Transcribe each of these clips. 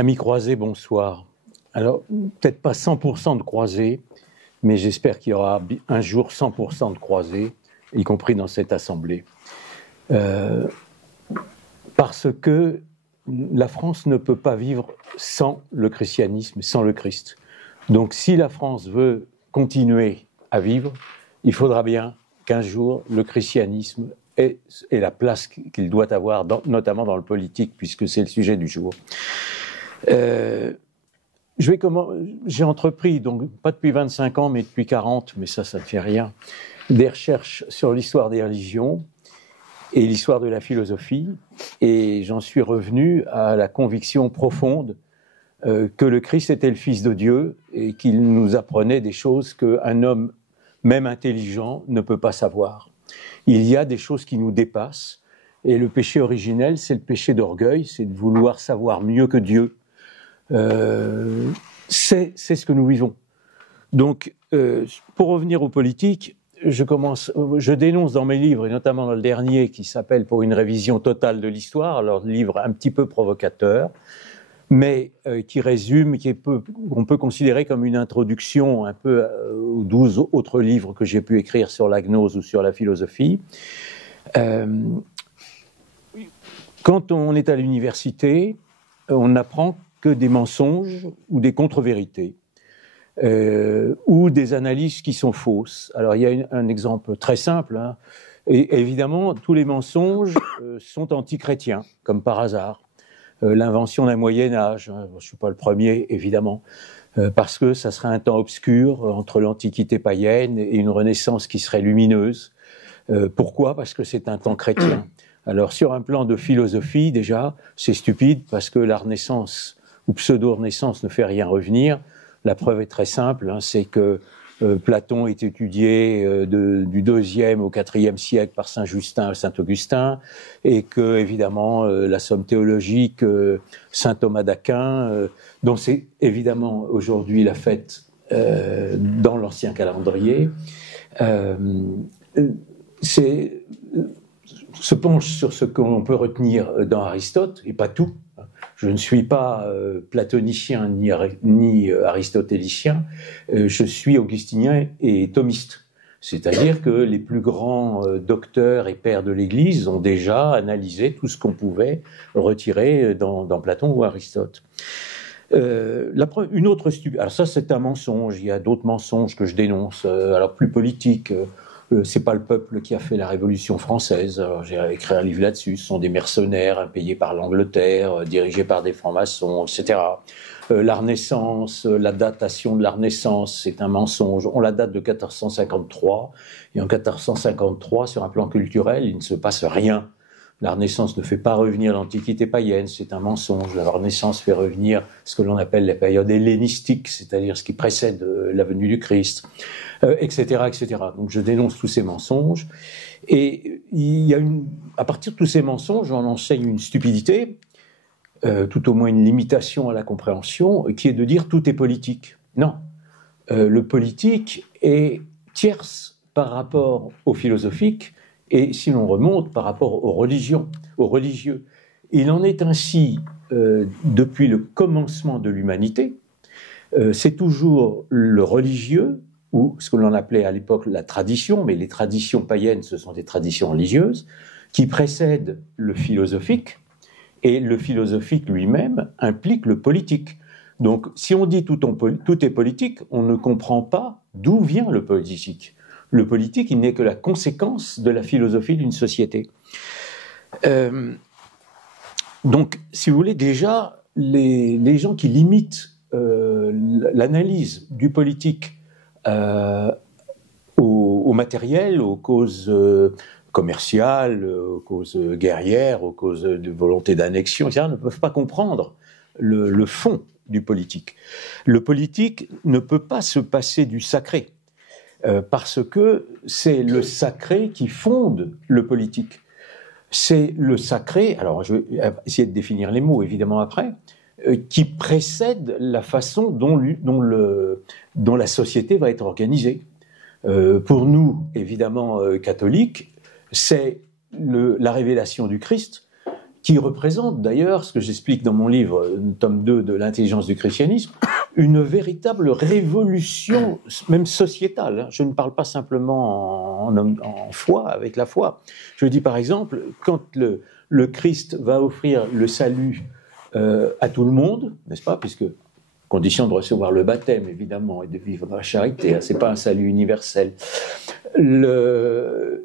Amis croisés, bonsoir. Alors, peut-être pas 100% de croisés, mais j'espère qu'il y aura un jour 100% de croisés, y compris dans cette assemblée. Parce que la France ne peut pas vivre sans le christianisme, sans le Christ. Donc, si la France veut continuer à vivre, il faudra bien qu'un jour le christianisme ait la place qu'il doit avoir, notamment dans le politique, puisque c'est le sujet du jour. J'ai entrepris, donc pas depuis 25 ans, mais depuis 40, mais ça ne fait rien, des recherches sur l'histoire des religions et l'histoire de la philosophie, et j'en suis revenu à la conviction profonde que le Christ était le Fils de Dieu et qu'il nous apprenait des choses qu'un homme, même intelligent, ne peut pas savoir. Il y a des choses qui nous dépassent, et le péché originel, c'est le péché d'orgueil, c'est de vouloir savoir mieux que Dieu. C'est ce que nous vivons. Donc, pour revenir aux politiques, je dénonce dans mes livres, et notamment dans le dernier qui s'appelle « Pour une révision totale de l'histoire », alors livre un petit peu provocateur, mais qui résume, qu'on peut considérer comme une introduction un peu aux 12 autres livres que j'ai pu écrire sur la gnose ou sur la philosophie. Quand on est à l'université, on n'apprend que des mensonges ou des contre-vérités, ou des analyses qui sont fausses. Alors il y a un exemple très simple, hein. Et évidemment tous les mensonges sont anti-chrétiens, comme par hasard. L'invention d'un Moyen-Âge, hein, je ne suis pas le premier évidemment, parce que ça serait un temps obscur entre l'Antiquité païenne et une Renaissance qui serait lumineuse. Pourquoi ? Parce que c'est un temps chrétien. Alors sur un plan de philosophie déjà, c'est stupide parce que la Renaissance ou pseudo-Renaissance ne fait rien revenir. La preuve est très simple, hein, c'est que Platon est étudié du 2e au 4e siècle par Saint-Augustin, et que, évidemment, la somme théologique, Saint Thomas d'Aquin, dont c'est évidemment aujourd'hui la fête dans l'ancien calendrier, se penche sur ce qu'on peut retenir dans Aristote, et pas tout. Je ne suis pas platonicien ni aristotélicien, je suis augustinien et thomiste. C'est-à-dire que les plus grands docteurs et pères de l'Église ont déjà analysé tout ce qu'on pouvait retirer dans Platon ou Aristote. Une autre stupidité. Alors ça, c'est un mensonge. Il y a d'autres mensonges que je dénonce, alors plus politiques. C'est pas le peuple qui a fait la Révolution française. Alors, j'ai écrit un livre là-dessus. Ce sont des mercenaires payés par l'Angleterre, dirigés par des francs-maçons, etc. La Renaissance, la datation de la Renaissance, c'est un mensonge. On la date de 1453. Et en 1453, sur un plan culturel, il ne se passe rien. La Renaissance ne fait pas revenir l'Antiquité païenne, c'est un mensonge. La Renaissance fait revenir ce que l'on appelle la période hellénistique, c'est-à-dire ce qui précède la venue du Christ, etc., etc. Donc je dénonce tous ces mensonges. Et à partir de tous ces mensonges, on enseigne une stupidité, tout au moins une limitation à la compréhension, qui est de dire tout est politique. Non, le politique est tierce par rapport au philosophique, et si l'on remonte par rapport aux religions, aux religieux. Il en est ainsi depuis le commencement de l'humanité. C'est toujours le religieux, ou ce que l'on appelait à l'époque la tradition, mais les traditions païennes, ce sont des traditions religieuses, qui précèdent le philosophique, et le philosophique lui-même implique le politique. Donc si on dit tout est politique, on ne comprend pas d'où vient le politique. Le politique, il n'est que la conséquence de la philosophie d'une société. Donc, si vous voulez, déjà, les gens qui limitent l'analyse du politique au matériel, aux causes commerciales, aux causes guerrières, aux causes de volonté d'annexion, etc., ne peuvent pas comprendre le fond du politique. Le politique ne peut pas se passer du sacré. Parce que c'est le sacré qui fonde le politique. C'est le sacré, alors je vais essayer de définir les mots évidemment après, qui précède la façon dont la société va être organisée. Pour nous, évidemment catholiques, c'est la révélation du Christ qui représente d'ailleurs, ce que j'explique dans mon livre, tome 2 de l'intelligence du christianisme, une véritable révolution, même sociétale. Je ne parle pas simplement en foi, avec la foi. Je dis par exemple, quand le Christ va offrir le salut à tout le monde, n'est-ce pas, puisque condition de recevoir le baptême, évidemment, et de vivre dans la charité, c'est pas un salut universel.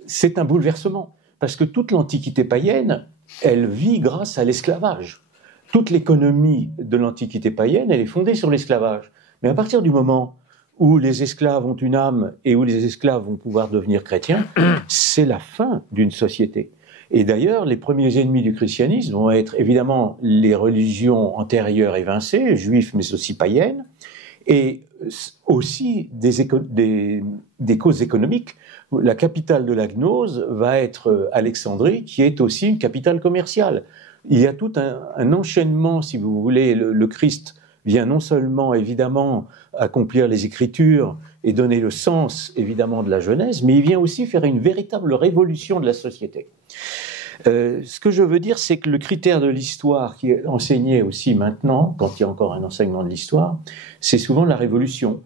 C'est un bouleversement, parce que toute l'Antiquité païenne, elle vit grâce à l'esclavage. Toute l'économie de l'Antiquité païenne, elle est fondée sur l'esclavage. Mais à partir du moment où les esclaves ont une âme et où les esclaves vont pouvoir devenir chrétiens, c'est la fin d'une société. Et d'ailleurs, les premiers ennemis du christianisme vont être évidemment les religions antérieures évincées, juives mais aussi païennes, et aussi des causes économiques. La capitale de la gnose va être Alexandrie, qui est aussi une capitale commerciale. Il y a tout un enchaînement, si vous voulez. Le Christ vient non seulement, évidemment, accomplir les Écritures et donner le sens, évidemment, de la Genèse, mais il vient aussi faire une véritable révolution de la société. Ce que je veux dire, c'est que le critère de l'histoire qui est enseigné aussi maintenant, quand il y a encore un enseignement de l'histoire, c'est souvent la Révolution.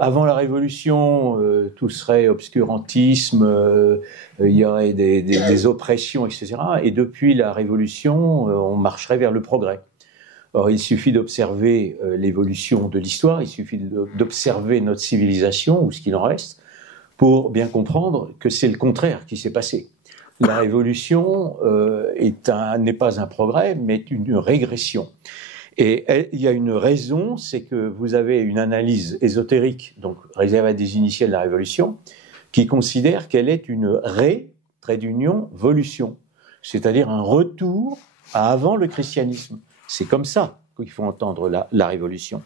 Avant la Révolution, tout serait obscurantisme, il y aurait des oppressions, etc. Et depuis la Révolution, on marcherait vers le progrès. Or, il suffit d'observer l'évolution de l'histoire, il suffit d'observer notre civilisation, ou ce qu'il en reste, pour bien comprendre que c'est le contraire qui s'est passé. La Révolution n'est pas un progrès, mais une régression. Et il y a une raison, c'est que vous avez une analyse ésotérique, donc réservée à des initiés de la Révolution, qui considère qu'elle est une trait d'union, volution, c'est-à-dire un retour à avant le christianisme. C'est comme ça qu'il faut entendre la Révolution.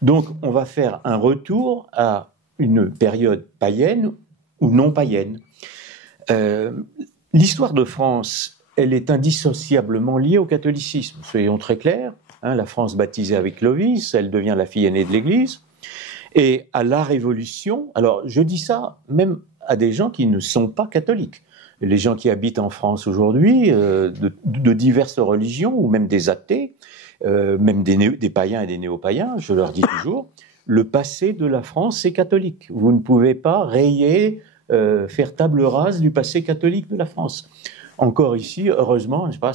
Donc, on va faire un retour à une période païenne ou non païenne. L'histoire de France, elle est indissociablement liée au catholicisme. Soyons très clairs. La France baptisée avec Clovis, elle devient la fille aînée de l'Église. Et à la Révolution, alors je dis ça même à des gens qui ne sont pas catholiques. Les gens qui habitent en France aujourd'hui, de diverses religions, ou même des athées, même des païens et des néo-païens, je leur dis toujours, le passé de la France est catholique. Vous ne pouvez pas rayer, faire table rase du passé catholique de la France. Encore ici, heureusement, je sais pas,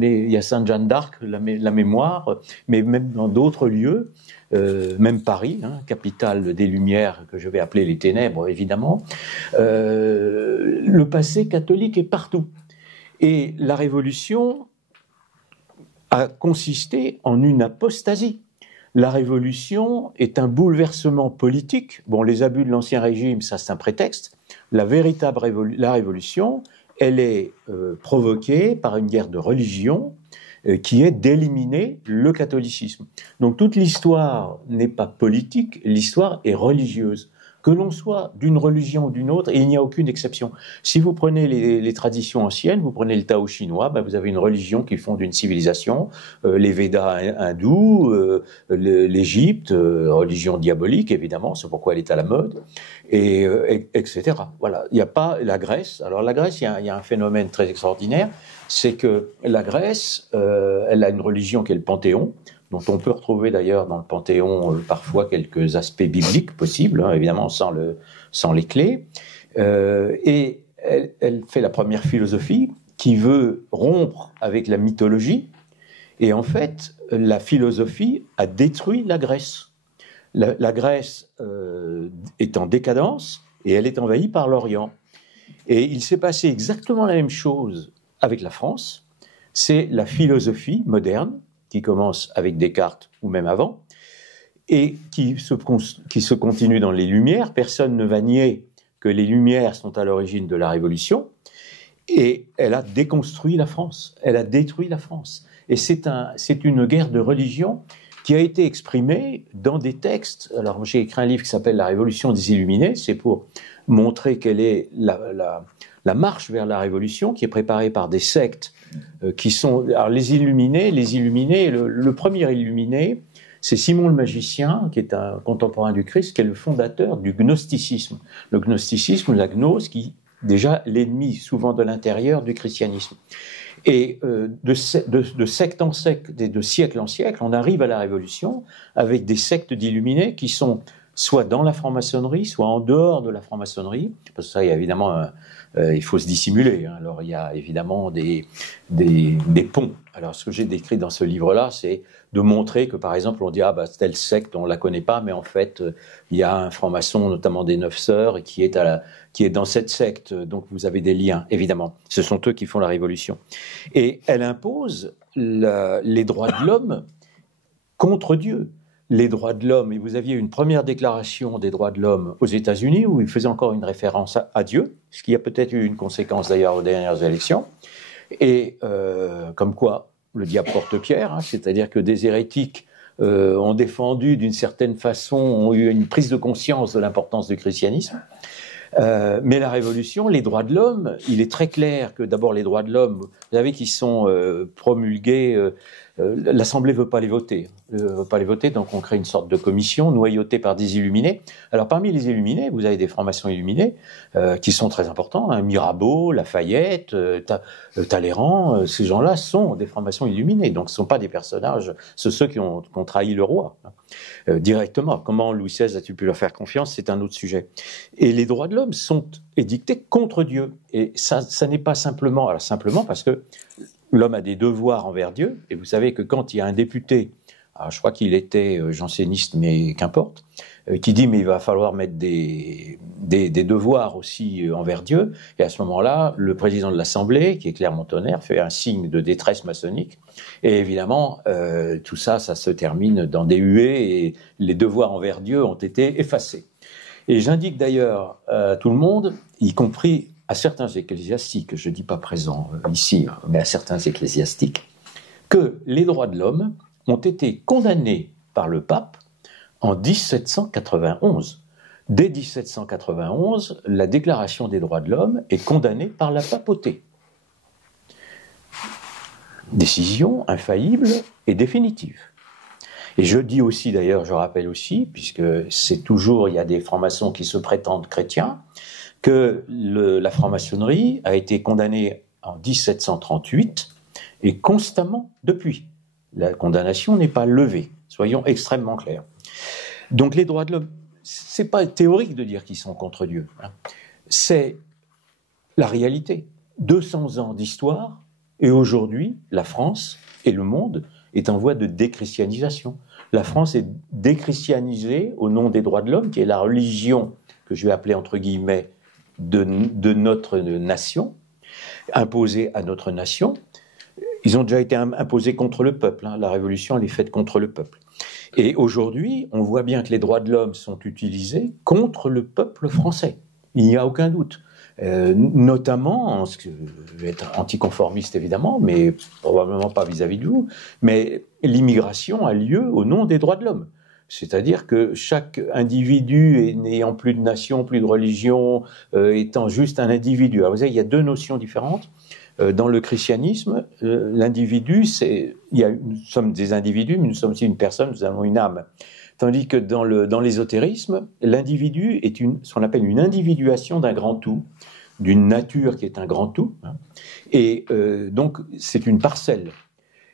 il y a Sainte-Jeanne d'Arc, la mémoire, mais même dans d'autres lieux, même Paris, capitale des Lumières, que je vais appeler les ténèbres, évidemment, le passé catholique est partout. Et la Révolution a consisté en une apostasie. La Révolution est un bouleversement politique. Bon, les abus de l'Ancien Régime, ça c'est un prétexte. La véritable Révolution, elle est provoquée par une guerre de religion qui est d'éliminer le catholicisme. Donc toute l'histoire n'est pas politique, l'histoire est religieuse. Que l'on soit d'une religion ou d'une autre, et il n'y a aucune exception. Si vous prenez les traditions anciennes, vous prenez le Tao chinois, vous avez une religion qui fonde une civilisation, les Védas hindous, l'Égypte, religion diabolique évidemment, c'est pourquoi elle est à la mode, etc. Voilà. Il n'y a pas la Grèce. Alors la Grèce, il y a un phénomène très extraordinaire, c'est que la Grèce, elle a une religion qui est le Panthéon, dont on peut retrouver d'ailleurs dans le Panthéon parfois quelques aspects bibliques possibles, évidemment sans les clés. Et elle fait la première philosophie qui veut rompre avec la mythologie. Et en fait, la philosophie a détruit la Grèce. La Grèce est en décadence et elle est envahie par l'Orient. Et il s'est passé exactement la même chose avec la France. C'est la philosophie moderne, qui commence avec Descartes ou même avant, et qui se continue dans les Lumières. Personne ne va nier que les Lumières sont à l'origine de la Révolution, et elle a déconstruit la France, elle a détruit la France. Et c'est une guerre de religion qui a été exprimée dans des textes. Alors j'ai écrit un livre qui s'appelle « La Révolution des Illuminés », c'est pour montrer quelle est la marche vers la Révolution, qui est préparée par des sectes qui sont... Alors les Illuminés, le premier Illuminé, c'est Simon le Magicien, qui est un contemporain du Christ, qui est le fondateur du gnosticisme. Le gnosticisme, la gnose, qui déjà l'ennemi souvent de l'intérieur du christianisme. Et de secte en secte, de siècle en siècle, on arrive à la Révolution avec des sectes d'illuminés qui sont soit dans la franc-maçonnerie, soit en dehors de la franc-maçonnerie, parce que ça, il y a évidemment, il faut se dissimuler, hein. Alors, il y a évidemment des ponts. Alors, ce que j'ai décrit dans ce livre-là, c'est de montrer que, par exemple, on dit, ah, bah, telle secte, on la connaît pas, mais en fait, il y a un franc-maçon, notamment des Neuf Sœurs, qui est dans cette secte, donc vous avez des liens, évidemment. Ce sont eux qui font la Révolution. Et elle impose les droits de l'homme contre Dieu. Les droits de l'homme, et vous aviez une première déclaration des droits de l'homme aux États-Unis où il faisait encore une référence à Dieu, ce qui a peut-être eu une conséquence d'ailleurs aux dernières élections, et comme quoi le diable porte pierre, hein, c'est-à-dire que des hérétiques ont défendu d'une certaine façon, ont eu une prise de conscience de l'importance du christianisme. Mais la Révolution, les droits de l'homme, il est très clair que d'abord les droits de l'homme, vous savez, qui sont promulgués, l'Assemblée veut pas les voter, donc on crée une sorte de commission noyautée par des illuminés. Alors parmi les illuminés, vous avez des francs-maçons illuminés qui sont très importants, hein, Mirabeau, Lafayette, Talleyrand, ces gens-là sont des francs-maçons illuminés, donc ce sont pas des personnages, c'est ceux qui ont trahi le roi directement. Comment Louis XVI a-t-il pu leur faire confiance, c'est un autre sujet. Et les droits de l'homme sont édictés contre Dieu, et ça n'est pas simplement parce que l'homme a des devoirs envers Dieu, et vous savez que quand il y a un député, alors je crois qu'il était janséniste, mais qu'importe, qui dit mais il va falloir mettre des devoirs aussi envers Dieu, et à ce moment-là, le président de l'Assemblée, qui est Clermont-Tonnerre, fait un signe de détresse maçonnique, et évidemment, tout ça se termine dans des huées, et les devoirs envers Dieu ont été effacés. Et j'indique d'ailleurs à tout le monde, y compris à certains ecclésiastiques, je ne dis pas présents ici, mais à certains ecclésiastiques, que les droits de l'homme ont été condamnés par le pape en 1791. Dès 1791, la Déclaration des droits de l'homme est condamnée par la papauté. Décision infaillible et définitive. Et je dis aussi, d'ailleurs, je rappelle aussi, puisque c'est toujours, il y a des francs-maçons qui se prétendent chrétiens, que la franc-maçonnerie a été condamnée en 1738 et constamment depuis. La condamnation n'est pas levée, soyons extrêmement clairs. Donc les droits de l'homme, c'est pas théorique de dire qu'ils sont contre Dieu, hein. C'est la réalité. 200 ans d'histoire, et aujourd'hui, la France et le monde est en voie de déchristianisation. La France est déchristianisée au nom des droits de l'homme, qui est la religion que je vais appeler entre guillemets de notre nation, imposée à notre nation. Ils ont déjà été imposés contre le peuple, hein. La Révolution, elle est faite contre le peuple. Et aujourd'hui, on voit bien que les droits de l'homme sont utilisés contre le peuple français. Il n'y a aucun doute. Notamment, je vais être anticonformiste évidemment, mais probablement pas vis-à-vis de vous, mais l'immigration a lieu au nom des droits de l'homme. C'est-à-dire que chaque individu n'ayant plus de nation, plus de religion, étant juste un individu. Alors vous savez, il y a deux notions différentes. Dans le christianisme, l'individu, nous sommes des individus, mais nous sommes aussi une personne, nous avons une âme. Tandis que dans l'ésotérisme, l'individu est ce qu'on appelle une individuation d'un grand tout, d'une nature qui est un grand tout, hein, et donc c'est une parcelle.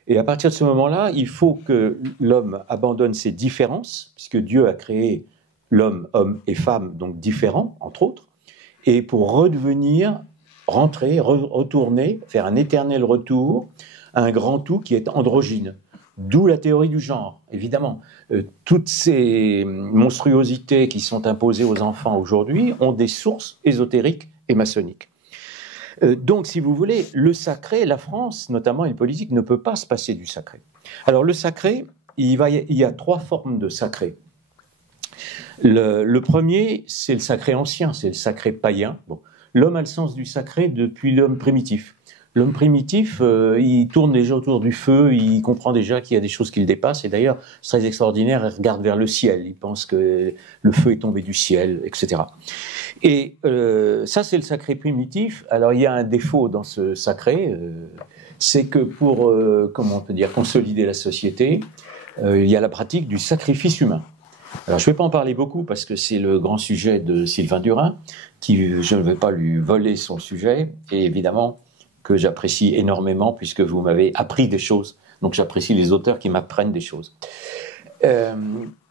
Et à partir de ce moment-là, il faut que l'homme abandonne ses différences, puisque Dieu a créé l'homme, homme et femme, donc différents, entre autres, et pour retourner, faire un éternel retour à un grand tout qui est androgyne. D'où la théorie du genre, évidemment. Toutes ces monstruosités qui sont imposées aux enfants aujourd'hui ont des sources ésotériques et maçonniques. Donc, si vous voulez, le sacré, la France, notamment, et le politique, ne peut pas se passer du sacré. Alors, le sacré, il y a trois formes de sacré. Le premier, c'est le sacré ancien, c'est le sacré païen. Bon. L'homme a le sens du sacré depuis l'homme primitif. L'homme primitif, il tourne déjà autour du feu, il comprend déjà qu'il y a des choses qui le dépassent, et d'ailleurs, c'est très extraordinaire, il regarde vers le ciel, il pense que le feu est tombé du ciel, etc. Et ça, c'est le sacré primitif. Alors, il y a un défaut dans ce sacré, c'est que pour, comment on peut dire, consolider la société, il y a la pratique du sacrifice humain. Alors, je ne vais pas en parler beaucoup parce que c'est le grand sujet de Sylvain Durin, qui, je ne vais pas lui voler son sujet, et évidemment, que j'apprécie énormément puisque vous m'avez appris des choses. Donc j'apprécie les auteurs qui m'apprennent des choses.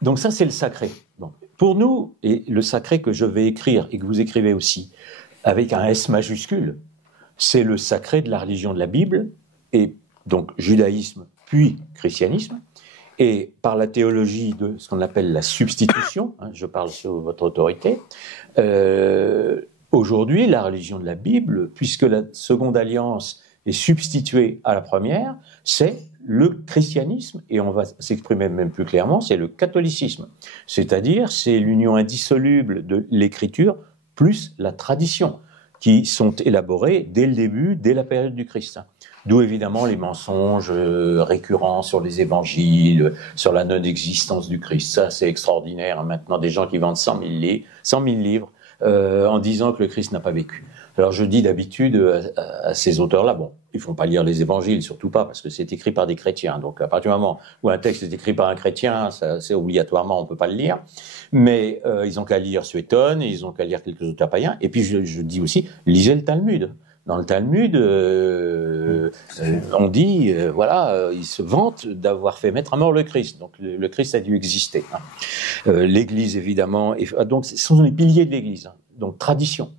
Donc ça, c'est le sacré. Bon. Pour nous, et le sacré que je vais écrire et que vous écrivez aussi, avec un S majuscule, c'est le sacré de la religion de la Bible, et donc judaïsme puis christianisme, et par la théologie de ce qu'on appelle la substitution, je parle sous votre autorité, aujourd'hui, la religion de la Bible, puisque la seconde alliance est substituée à la première, c'est le christianisme, et on va s'exprimer même plus clairement, c'est le catholicisme. C'est-à-dire, c'est l'union indissoluble de l'écriture plus la tradition, qui sont élaborées dès le début, dès la période du Christ. D'où évidemment les mensonges récurrents sur les évangiles, sur la non-existence du Christ. Ça, c'est extraordinaire. Maintenant, des gens qui vendent 100 000 livres en disant que le Christ n'a pas vécu. Alors je dis d'habitude à ces auteurs-là, bon, ils font pas lire les évangiles, surtout pas, parce que c'est écrit par des chrétiens. Donc à partir du moment où un texte est écrit par un chrétien, ça, c'est obligatoirement, on peut pas le lire. Mais ils ont qu'à lire Suétone, ils ont qu'à lire quelques auteurs païens. Et puis je dis aussi, lisez le Talmud. Dans le Talmud, on dit, ils se vantent d'avoir fait mettre à mort le Christ. Donc le Christ a dû exister. L'Église, évidemment, donc ce sont les piliers de l'Église. Donc tradition.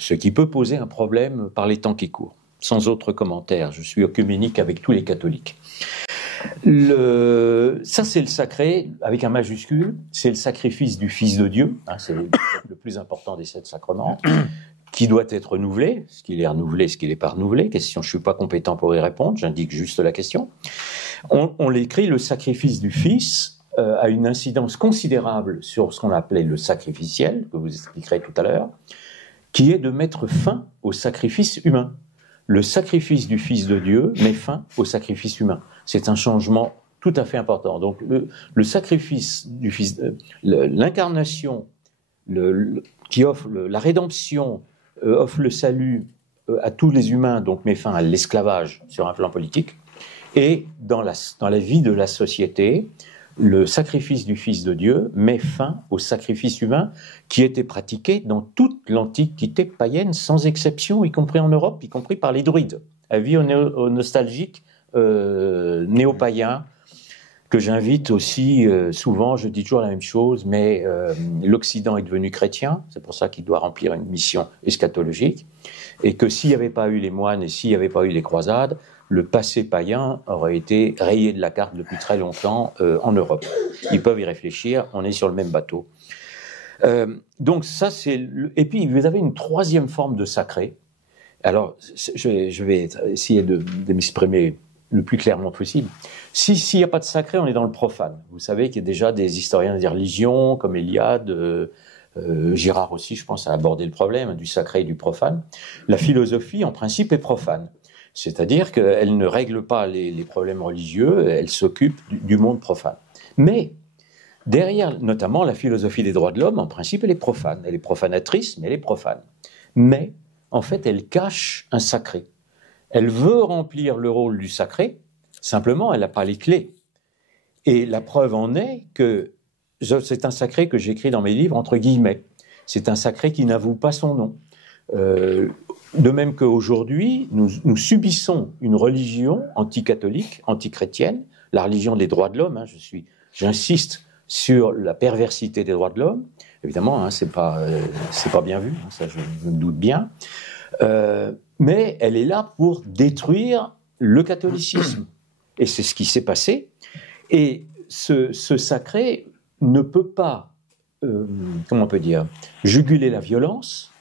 Ce qui peut poser un problème par les temps qui courent. Sans autre commentaire, je suis œcuménique avec tous les catholiques. Ça, c'est le sacré, avec un majuscule, c'est le sacrifice du Fils de Dieu, c'est le plus important des 7 sacrements, qui doit être renouvelé, ce qu'il est renouvelé, ce qu'il n'est pas renouvelé, question, je ne suis pas compétent pour y répondre, j'indique juste la question. On l'écrit, le sacrifice du Fils a une incidence considérable sur ce qu'on appelait le sacrificiel, que vous expliquerez tout à l'heure, qui est de mettre fin au sacrifice humain. Le sacrifice du Fils de Dieu met fin au sacrifice humain. C'est un changement tout à fait important. Donc le sacrifice du Fils, l'incarnation, qui offre la rédemption, offre le salut à tous les humains, donc met fin à l'esclavage sur un plan politique, et dans la vie de la société, le sacrifice du Fils de Dieu met fin au sacrifice humain qui était pratiqué dans toute l'Antiquité païenne, sans exception, y compris en Europe, y compris par les druides. Avis aux nostalgiques néo-païens, que j'invite aussi souvent, je dis toujours la même chose, mais l'Occident est devenu chrétien, c'est pour ça qu'il doit remplir une mission eschatologique, et que s'il n'y avait pas eu les moines et s'il n'y avait pas eu les croisades, le passé païen aurait été rayé de la carte depuis très longtemps en Europe. Ils peuvent y réfléchir, on est sur le même bateau. Donc ça, c'est... Et puis, vous avez une troisième forme de sacré. Alors, je vais essayer de m'exprimer le plus clairement possible. S'il n'y a pas de sacré, on est dans le profane. Vous savez qu'il y a déjà des historiens des religions, comme Eliade, Girard aussi, je pense, a abordé le problème du sacré et du profane. La philosophie, en principe, est profane. C'est-à-dire qu'elle ne règle pas les problèmes religieux, elle s'occupe du monde profane. Mais derrière, notamment, la philosophie des droits de l'homme, en principe, elle est profane. Elle est profanatrice, mais elle est profane. Mais, en fait, elle cache un sacré. Elle veut remplir le rôle du sacré, simplement, elle n'a pas les clés. Et la preuve en est que c'est un sacré que j'écris dans mes livres, entre guillemets. C'est un sacré qui n'avoue pas son nom. De même qu'aujourd'hui, nous subissons une religion anticatholique, antichrétienne, la religion des droits de l'homme. J'insiste sur la perversité des droits de l'homme. Évidemment, c'est pas bien vu, ça je me doute bien. Mais elle est là pour détruire le catholicisme. Et c'est ce qui s'est passé. Et ce sacré ne peut pas, comment on peut dire, juguler la violence,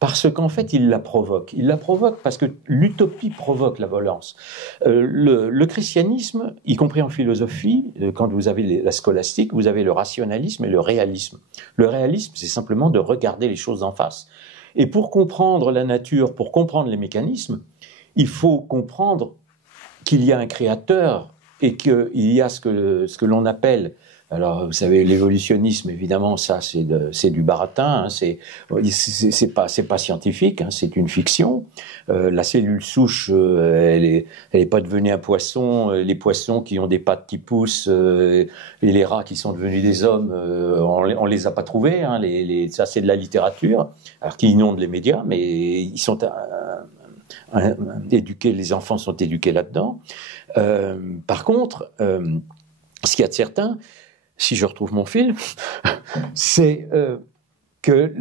parce qu'en fait, il la provoque. Il la provoque parce que l'utopie provoque la violence. Le christianisme, y compris en philosophie, quand vous avez la scolastique, vous avez le rationalisme et le réalisme. Le réalisme, c'est simplement de regarder les choses en face. Et pour comprendre la nature, pour comprendre les mécanismes, il faut comprendre qu'il y a un créateur et qu'il y a ce que l'on appelle... Alors, vous savez, l'évolutionnisme, évidemment, ça, c'est du baratin, c'est pas scientifique, c'est une fiction. La cellule souche, elle est pas devenue un poisson. Les poissons qui ont des pattes qui poussent et les rats qui sont devenus des hommes, on les a pas trouvés. Ça, c'est de la littérature, alors qui inonde les médias, mais ils sont les enfants sont éduqués là-dedans. Par contre, ce qu'il y a de certain, si je retrouve mon fil, c'est que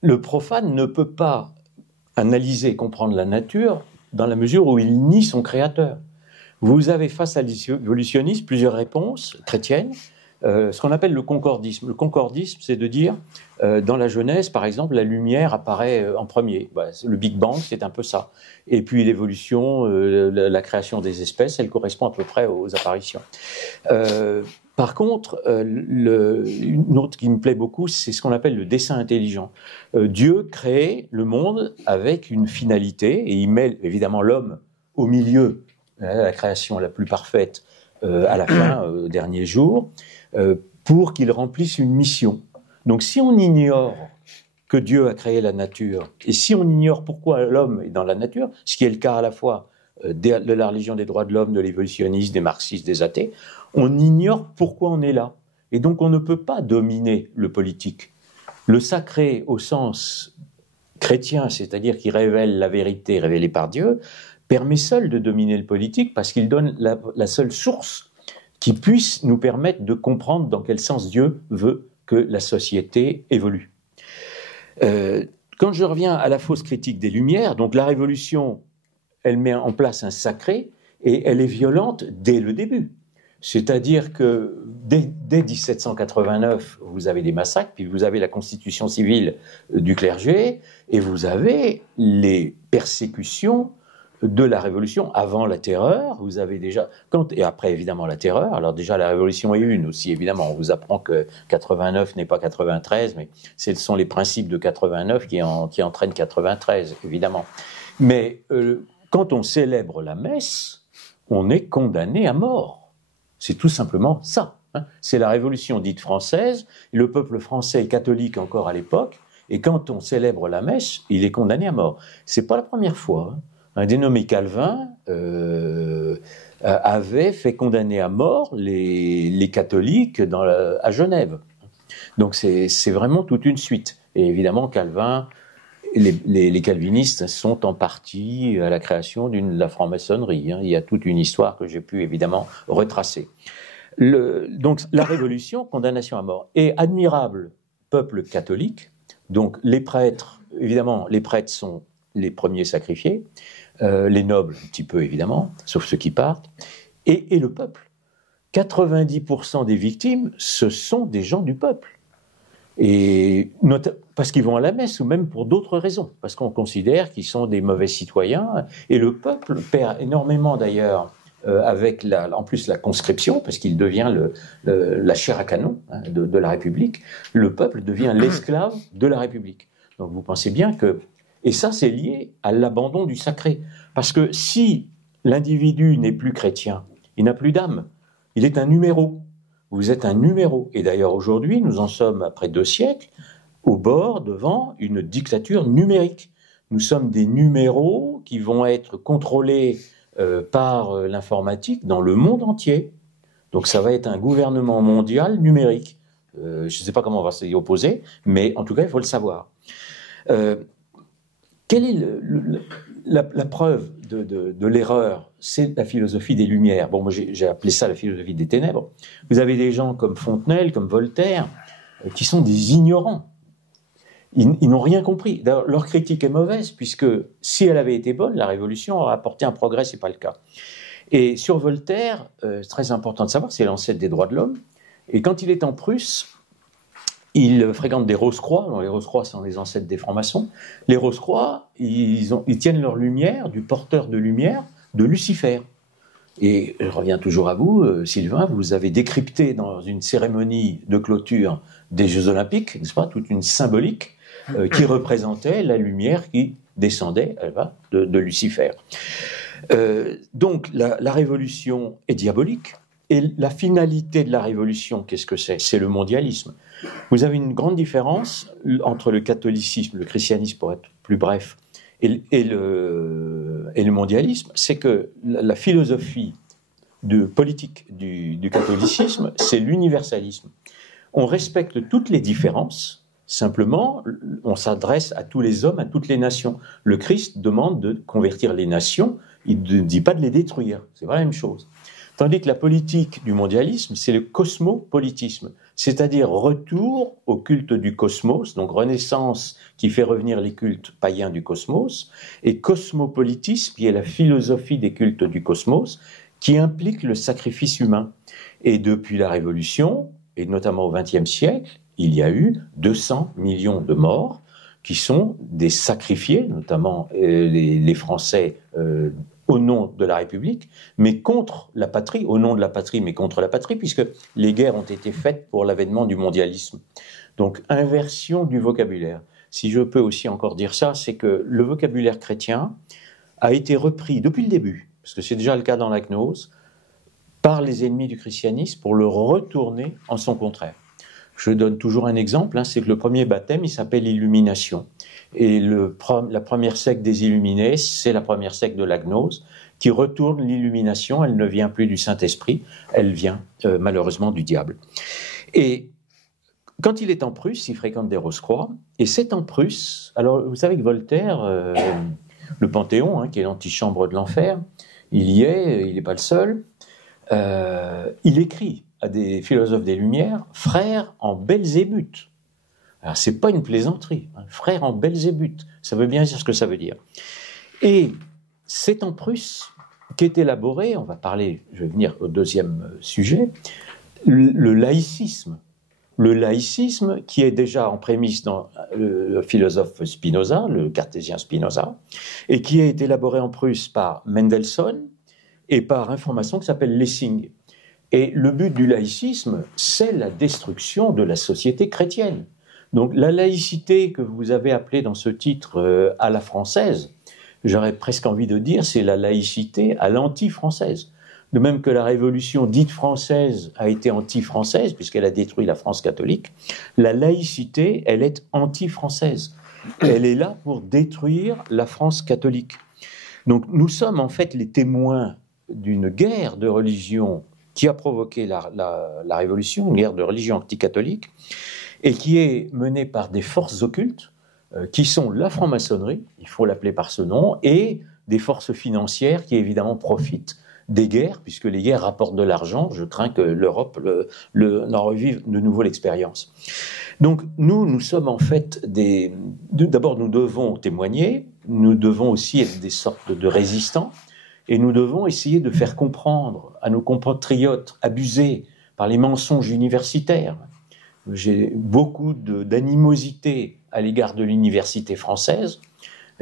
le profane ne peut pas analyser et comprendre la nature dans la mesure où il nie son créateur. Vous avez face à l'évolutionnisme plusieurs réponses chrétiennes, ce qu'on appelle le concordisme. Le concordisme, c'est de dire, dans la Genèse, par exemple, la lumière apparaît en premier. Le Big Bang, c'est un peu ça. Et puis l'évolution, la création des espèces, elle correspond à peu près aux apparitions. Par contre, une autre qui me plaît beaucoup, c'est ce qu'on appelle le dessein intelligent. Dieu crée le monde avec une finalité, et il met évidemment l'homme au milieu, la création la plus parfaite, à la fin, au dernier jour, pour qu'il remplisse une mission. Donc si on ignore que Dieu a créé la nature, et si on ignore pourquoi l'homme est dans la nature, ce qui est le cas à la fois de la religion des droits de l'homme, de l'évolutionnisme, des marxistes, des athées, on ignore pourquoi on est là. Et donc on ne peut pas dominer le politique. Le sacré au sens chrétien, c'est-à-dire qui révèle la vérité révélée par Dieu, permet seul de dominer le politique parce qu'il donne la seule source qui puisse nous permettre de comprendre dans quel sens Dieu veut que la société évolue. Quand je reviens à la fausse critique des Lumières, donc la Révolution, elle met en place un sacré et elle est violente dès le début. C'est-à-dire que dès 1789, vous avez des massacres, puis vous avez la constitution civile du clergé, et vous avez les persécutions de la Révolution avant la Terreur. Vous avez déjà, et après évidemment la Terreur. Alors déjà la Révolution est une aussi, évidemment. On vous apprend que 89 n'est pas 93, mais ce sont les principes de 89 qui entraînent 93, évidemment. Mais quand on célèbre la messe, on est condamné à mort. C'est tout simplement ça. C'est la Révolution dite française. Le peuple français est catholique encore à l'époque, et quand on célèbre la messe, il est condamné à mort. C'est pas la première fois. Un dénommé Calvin avait fait condamner à mort les catholiques à Genève. Donc c'est vraiment toute une suite. Et évidemment, Calvin, les calvinistes sont en partie à la création de la franc-maçonnerie. Il y a toute une histoire que j'ai pu évidemment retracer. Donc la Révolution, condamnation à mort. Et admirable peuple catholique, donc les prêtres, évidemment, les prêtres sont les premiers sacrifiés, les nobles un petit peu évidemment, sauf ceux qui partent, et le peuple. 90% des victimes, ce sont des gens du peuple. Et parce qu'ils vont à la messe, ou même pour d'autres raisons, parce qu'on considère qu'ils sont des mauvais citoyens, et le peuple perd énormément d'ailleurs avec en plus la conscription, parce qu'il devient la chair à canon de la République. Le peuple devient l'esclave de la République. Donc vous pensez bien que... Et ça, c'est lié à l'abandon du sacré. Parce que si l'individu n'est plus chrétien, il n'a plus d'âme, il est un numéro. Vous êtes un numéro. Et d'ailleurs, aujourd'hui, nous en sommes, après 2 siècles, au bord, devant une dictature numérique. Nous sommes des numéros qui vont être contrôlés par l'informatique dans le monde entier. Donc ça va être un gouvernement mondial numérique. Je ne sais pas comment on va s'y opposer, mais en tout cas, il faut le savoir. Quelle est la preuve de l'erreur? C'est la philosophie des Lumières. Bon, moi j'ai appelé ça la philosophie des ténèbres. Vous avez des gens comme Fontenelle, comme Voltaire, qui sont des ignorants. Ils n'ont rien compris. D'ailleurs, leur critique est mauvaise, puisque si elle avait été bonne, la Révolution aurait apporté un progrès, c'est pas le cas. Et sur Voltaire, c'est très important de savoir, c'est l'ancêtre des droits de l'homme. Et quand il est en Prusse, il fréquente des Rose-Croix. Alors, les Rose-Croix sont les ancêtres des francs-maçons. Les Rose-Croix, ils tiennent leur lumière du porteur de lumière de Lucifer. Et je reviens toujours à vous, Sylvain, vous avez décrypté dans une cérémonie de clôture des Jeux Olympiques, n'est-ce pas, toute une symbolique qui représentait la lumière qui descendait de Lucifer. Donc la révolution est diabolique. Et la finalité de la révolution, qu'est-ce que c'est? C'est le mondialisme. Vous avez une grande différence entre le catholicisme, le christianisme pour être plus bref, et le mondialisme, c'est que la philosophie politique du catholicisme, c'est l'universalisme. On respecte toutes les différences, Simplement, on s'adresse à tous les hommes, à toutes les nations. Le Christ demande de convertir les nations, il ne dit pas de les détruire. C'est pas la même chose. Tandis que la politique du mondialisme, c'est le cosmopolitisme, c'est-à-dire retour au culte du cosmos, donc renaissance qui fait revenir les cultes païens du cosmos, et cosmopolitisme qui est la philosophie des cultes du cosmos, qui implique le sacrifice humain. Et depuis la Révolution, et notamment au XXe siècle, il y a eu 200 millions de morts qui sont des sacrifiés, notamment les Français au nom de la République, mais contre la patrie, au nom de la patrie, mais contre la patrie, puisque les guerres ont été faites pour l'avènement du mondialisme. Donc, inversion du vocabulaire. Si je peux aussi encore dire ça, c'est que le vocabulaire chrétien a été repris depuis le début, parce que c'est déjà le cas dans la gnose, par les ennemis du christianisme pour le retourner en son contraire. Je donne toujours un exemple, c'est que le premier baptême, il s'appelle l'illumination. Et la première secte des illuminés, c'est la première secte de la gnose, qui retourne l'illumination. Elle ne vient plus du Saint-Esprit, elle vient malheureusement du diable. Et quand il est en Prusse, il fréquente des Rose-Croix, et c'est en Prusse, alors vous savez que Voltaire, le Panthéon, qui est l'antichambre de l'enfer, il y est, il n'est pas le seul, il écrit à des philosophes des Lumières, frère en Belzébuth. Alors, c'est pas une plaisanterie, frère en Belzébuth, ça veut bien dire ce que ça veut dire. Et c'est en Prusse qu'est élaboré, on va parler, je vais venir au deuxième sujet, le laïcisme. Le laïcisme qui est déjà en prémisse dans le philosophe Spinoza, le cartésien Spinoza, et qui est élaboré en Prusse par Mendelssohn et par une formation qui s'appelle Lessing. Et le but du laïcisme, c'est la destruction de la société chrétienne. Donc la laïcité que vous avez appelée dans ce titre à la française, j'aurais presque envie de dire, c'est la laïcité à l'anti-française. De même que la révolution dite française a été anti-française, puisqu'elle a détruit la France catholique, la laïcité, elle est anti-française. Elle est là pour détruire la France catholique. Donc nous sommes en fait les témoins d'une guerre de religion qui a provoqué la révolution, une guerre de religion anticatholique, et qui est menée par des forces occultes, qui sont la franc-maçonnerie, il faut l'appeler par ce nom, et des forces financières qui évidemment profitent des guerres, puisque les guerres rapportent de l'argent. Je crains que l'Europe n'en revive de nouveau l'expérience. Donc nous sommes en fait d'abord nous devons témoigner, nous devons aussi être des sortes de résistants, et nous devons essayer de faire comprendre à nos compatriotes abusés par les mensonges universitaires. J'ai beaucoup d'animosité à l'égard de l'université française,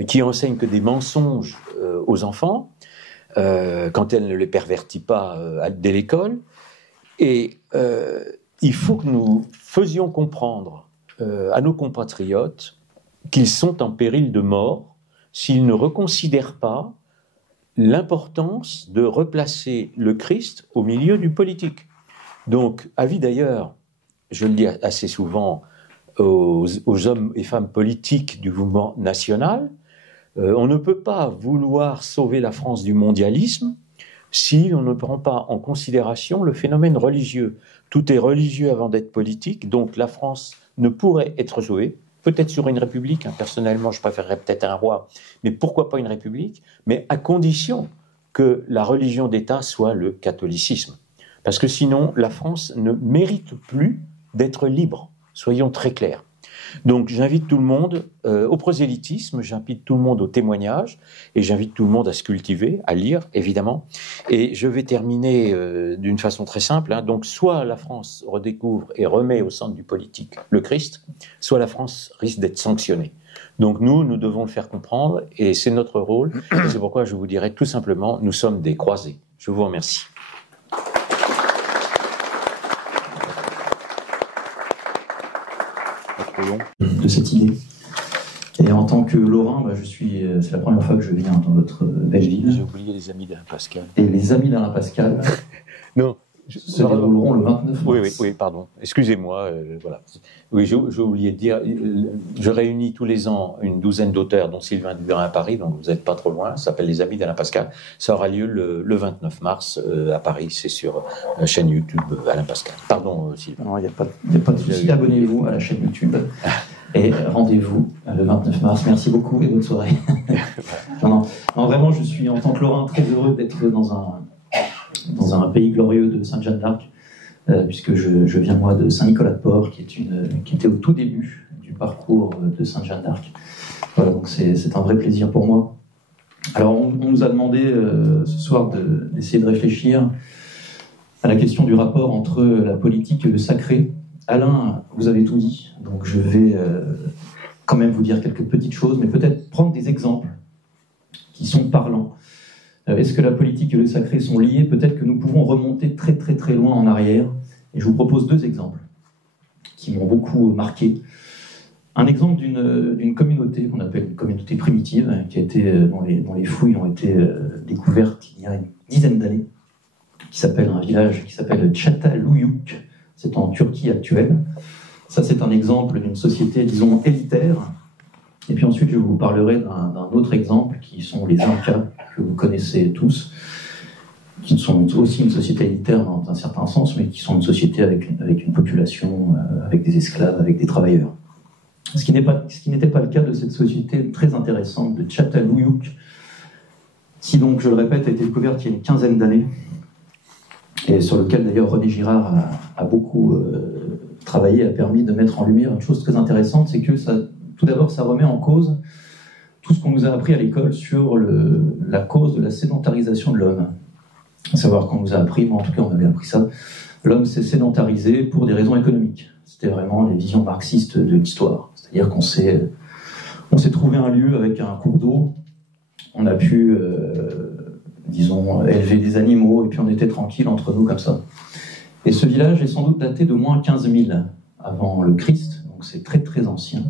qui enseigne que des mensonges aux enfants, quand elle ne les pervertit pas dès l'école. Et il faut que nous faisions comprendre à nos compatriotes qu'ils sont en péril de mort s'ils ne reconsidèrent pas l'importance de replacer le Christ au milieu du politique. Donc, avis d'ailleurs, je le dis assez souvent aux hommes et femmes politiques du mouvement national, on ne peut pas vouloir sauver la France du mondialisme si on ne prend pas en considération le phénomène religieux. Tout est religieux avant d'être politique, donc la France ne pourrait être sauvée, peut-être sur une république, personnellement je préférerais peut-être un roi, mais pourquoi pas une république, mais à condition que la religion d'État soit le catholicisme. Parce que sinon, la France ne mérite plus d'être libre, soyons très clairs. Donc j'invite tout le monde au prosélytisme, j'invite tout le monde au témoignage, et j'invite tout le monde à se cultiver, à lire, évidemment. Et je vais terminer d'une façon très simple. Donc soit la France redécouvre et remet au centre du politique le Christ, soit la France risque d'être sanctionnée. Donc nous devons le faire comprendre, et c'est notre rôle. Et c'est pourquoi je vous dirais tout simplement, nous sommes des croisés. Je vous remercie. De cette idée. Et en tant que Lorrain, c'est la première fois que je viens dans votre belle ville. J'ai oublié les amis d'Alain Pascal. Et les amis d'Alain Pascal non, se dérouleront le 29 mars. Oui, pardon. Excusez-moi. Voilà. Oui, j'ai oublié de dire, je réunis tous les ans une douzaine d'auteurs, dont Sylvain Dubin à Paris, donc vous n'êtes pas trop loin. Ça s'appelle Les Amis d'Alain Pascal. Ça aura lieu le 29 mars à Paris. C'est sur la chaîne YouTube Alain Pascal. Pardon, Sylvain. Non, il n'y a pas de souci. Abonnez-vous à la chaîne YouTube. Et rendez-vous le 29 mars. Merci beaucoup et bonne soirée. non, vraiment, je suis en tant que Lorrain très heureux d'être dans un pays glorieux de Sainte-Jeanne d'Arc, puisque je viens moi de Saint-Nicolas-de-Port, qui était au tout début du parcours de Sainte-Jeanne d'Arc. Voilà, donc c'est un vrai plaisir pour moi. Alors, on nous a demandé ce soir d'essayer de réfléchir à la question du rapport entre la politique et le sacré. Alain, vous avez tout dit, donc je vais quand même vous dire quelques petites choses, mais peut-être prendre des exemples qui sont parlants. Est-ce que la politique et le sacré sont liés? Peut-être que nous pouvons remonter très très très loin en arrière, et je vous propose 2 exemples qui m'ont beaucoup marqué. Un exemple d'une communauté qu'on appelle une communauté primitive, qui a été, dont les fouilles ont été découvertes il y a une dizaine d'années, qui s'appelle un village qui s'appelle Çatalhöyük. C'est en Turquie actuelle. Ça, c'est un exemple d'une société, disons, élitaire. Et puis ensuite, je vous parlerai d'un autre exemple, qui sont les Incas, que vous connaissez tous, qui sont aussi une société élitaire dans un certain sens, mais qui sont une société avec une population, avec des esclaves, avec des travailleurs. Ce qui n'était pas le cas de cette société très intéressante de Çatalhöyük, qui donc, je le répète, a été découverte il y a une quinzaine d'années, et sur lequel d'ailleurs René Girard a beaucoup travaillé, a permis de mettre en lumière une chose très intéressante, c'est que tout d'abord ça remet en cause tout ce qu'on nous a appris à l'école sur la cause de la sédentarisation de l'homme. À savoir qu'on nous a appris, moi en tout cas on avait appris ça, l'homme s'est sédentarisé pour des raisons économiques. C'était vraiment les visions marxistes de l'histoire. C'est-à-dire qu'on s'est trouvé un lieu avec un cours d'eau, on a pu... disons, élever des animaux, et puis on était tranquille entre nous comme ça. Et ce village est sans doute daté de moins 15 000 avant le Christ, donc c'est très très ancien.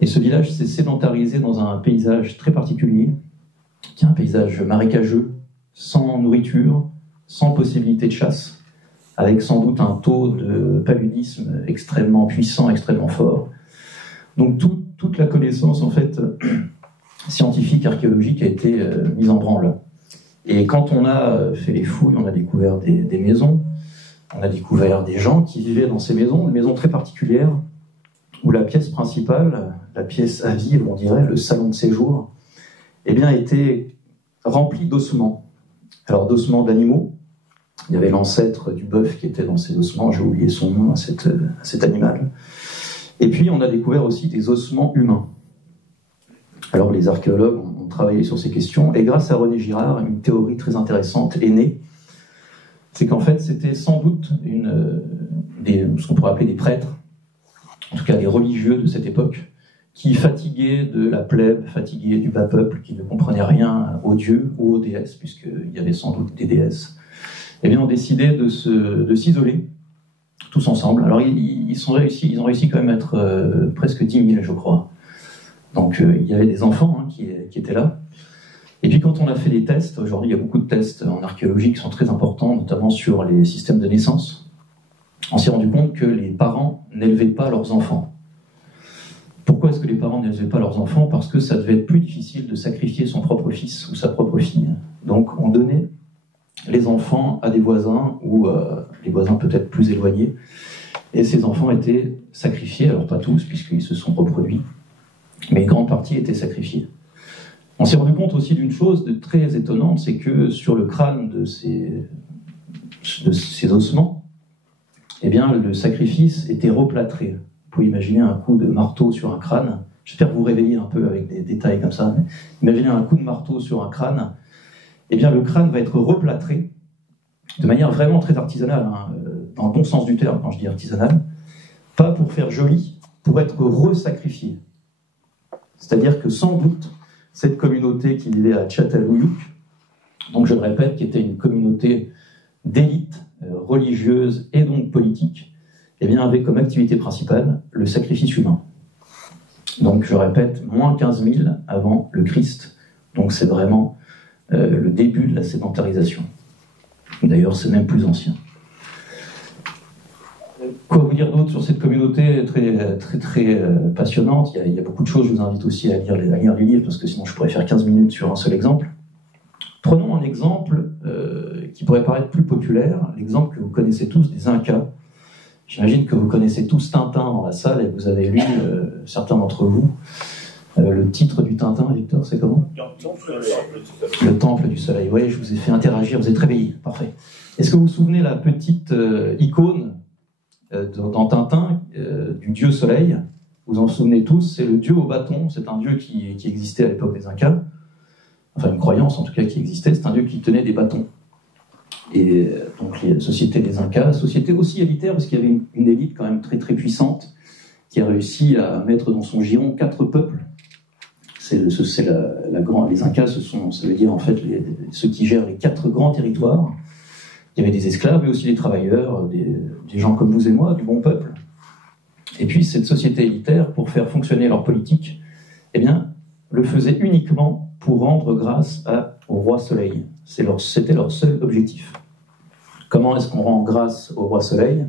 Et ce village s'est sédentarisé dans un paysage très particulier, qui est un paysage marécageux, sans nourriture, sans possibilité de chasse, avec sans doute un taux de paludisme extrêmement puissant, extrêmement fort. Donc toute la connaissance en fait scientifique, archéologique a été mise en branle. Et quand on a fait les fouilles, on a découvert des maisons, on a découvert des gens qui vivaient dans ces maisons, des maisons très particulières, où la pièce principale, la pièce à vivre, on dirait, le salon de séjour, eh bien, était remplie d'ossements. Alors, d'ossements d'animaux. Il y avait l'ancêtre du bœuf qui était dans ces ossements, j'ai oublié son nom à cet animal. Et puis, on a découvert aussi des ossements humains. Alors, les archéologues ont travaillé sur ces questions, et grâce à René Girard, une théorie très intéressante est née. C'est qu'en fait, c'était sans doute ce qu'on pourrait appeler des prêtres, en tout cas des religieux de cette époque, qui, fatigués de la plèbe, fatigués du bas peuple, qui ne comprenaient rien aux dieux ou aux déesses, puisqu'il y avait sans doute des déesses, eh bien, ont décidé de s'isoler, tous ensemble. Alors, ils ont réussi quand même à être presque 10 000, je crois. Donc il y avait des enfants qui étaient là. Et puis quand on a fait des tests, aujourd'hui il y a beaucoup de tests en archéologie qui sont très importants, notamment sur les systèmes de naissance, on s'est rendu compte que les parents n'élevaient pas leurs enfants. Pourquoi est-ce que les parents n'élevaient pas leurs enfants? Parce que ça devait être plus difficile de sacrifier son propre fils ou sa propre fille. Donc on donnait les enfants à des voisins ou les voisins peut-être plus éloignés. Et ces enfants étaient sacrifiés, alors pas tous puisqu'ils se sont reproduits, mais une grande partie était sacrifiée. On s'est rendu compte aussi d'une chose de très étonnante, c'est que sur le crâne de ces ossements, eh bien, le sacrifice était replâtré. Vous pouvez imaginer un coup de marteau sur un crâne. J'espère que vous réveillez un peu avec des détails comme ça. Mais imaginez un coup de marteau sur un crâne. Eh bien, le crâne va être replâtré de manière vraiment très artisanale, dans le bon sens du terme quand je dis artisanale, pas pour faire joli, pour être resacrifié. C'est-à-dire que sans doute, cette communauté qui vivait à Çatalhöyük, donc je le répète, qui était une communauté d'élite religieuse et donc politique, eh bien avait comme activité principale le sacrifice humain. Donc je répète, moins 15 000 avant le Christ, donc c'est vraiment le début de la sédentarisation. D'ailleurs, c'est même plus ancien. Quoi vous dire d'autre sur cette communauté très passionnante? Il y a beaucoup de choses, je vous invite aussi à lire les livres, parce que sinon je pourrais faire 15 minutes sur un seul exemple. Prenons un exemple qui pourrait paraître plus populaire, l'exemple que vous connaissez tous des Incas. J'imagine que vous connaissez tous Tintin dans la salle et que vous avez lu, certains d'entre vous, le titre du Tintin, Victor, c'est comment ? Le Temple du Soleil. Oui, je vous ai fait interagir, vous êtes réveillés, parfait. Est-ce que vous vous souvenez la petite icône dans Tintin du dieu Soleil ? Vous en souvenez tous, c'est le dieu au bâton, c'est un dieu qui existait à l'époque des Incas, enfin une croyance en tout cas qui existait, c'est un dieu qui tenait des bâtons. Et donc les sociétés des Incas, société aussi élitaire parce qu'il y avait une élite quand même très très puissante qui a réussi à mettre dans son giron 4 peuples. Les Incas, ça veut dire en fait ceux qui gèrent les 4 grands territoires. Il y avait des esclaves, mais aussi des travailleurs, des gens comme vous et moi, du bon peuple. Et puis cette société élitaire, pour faire fonctionner leur politique, eh bien, le faisait uniquement pour rendre grâce au roi Soleil. C'était leur seul objectif. Comment est-ce qu'on rend grâce au roi Soleil ?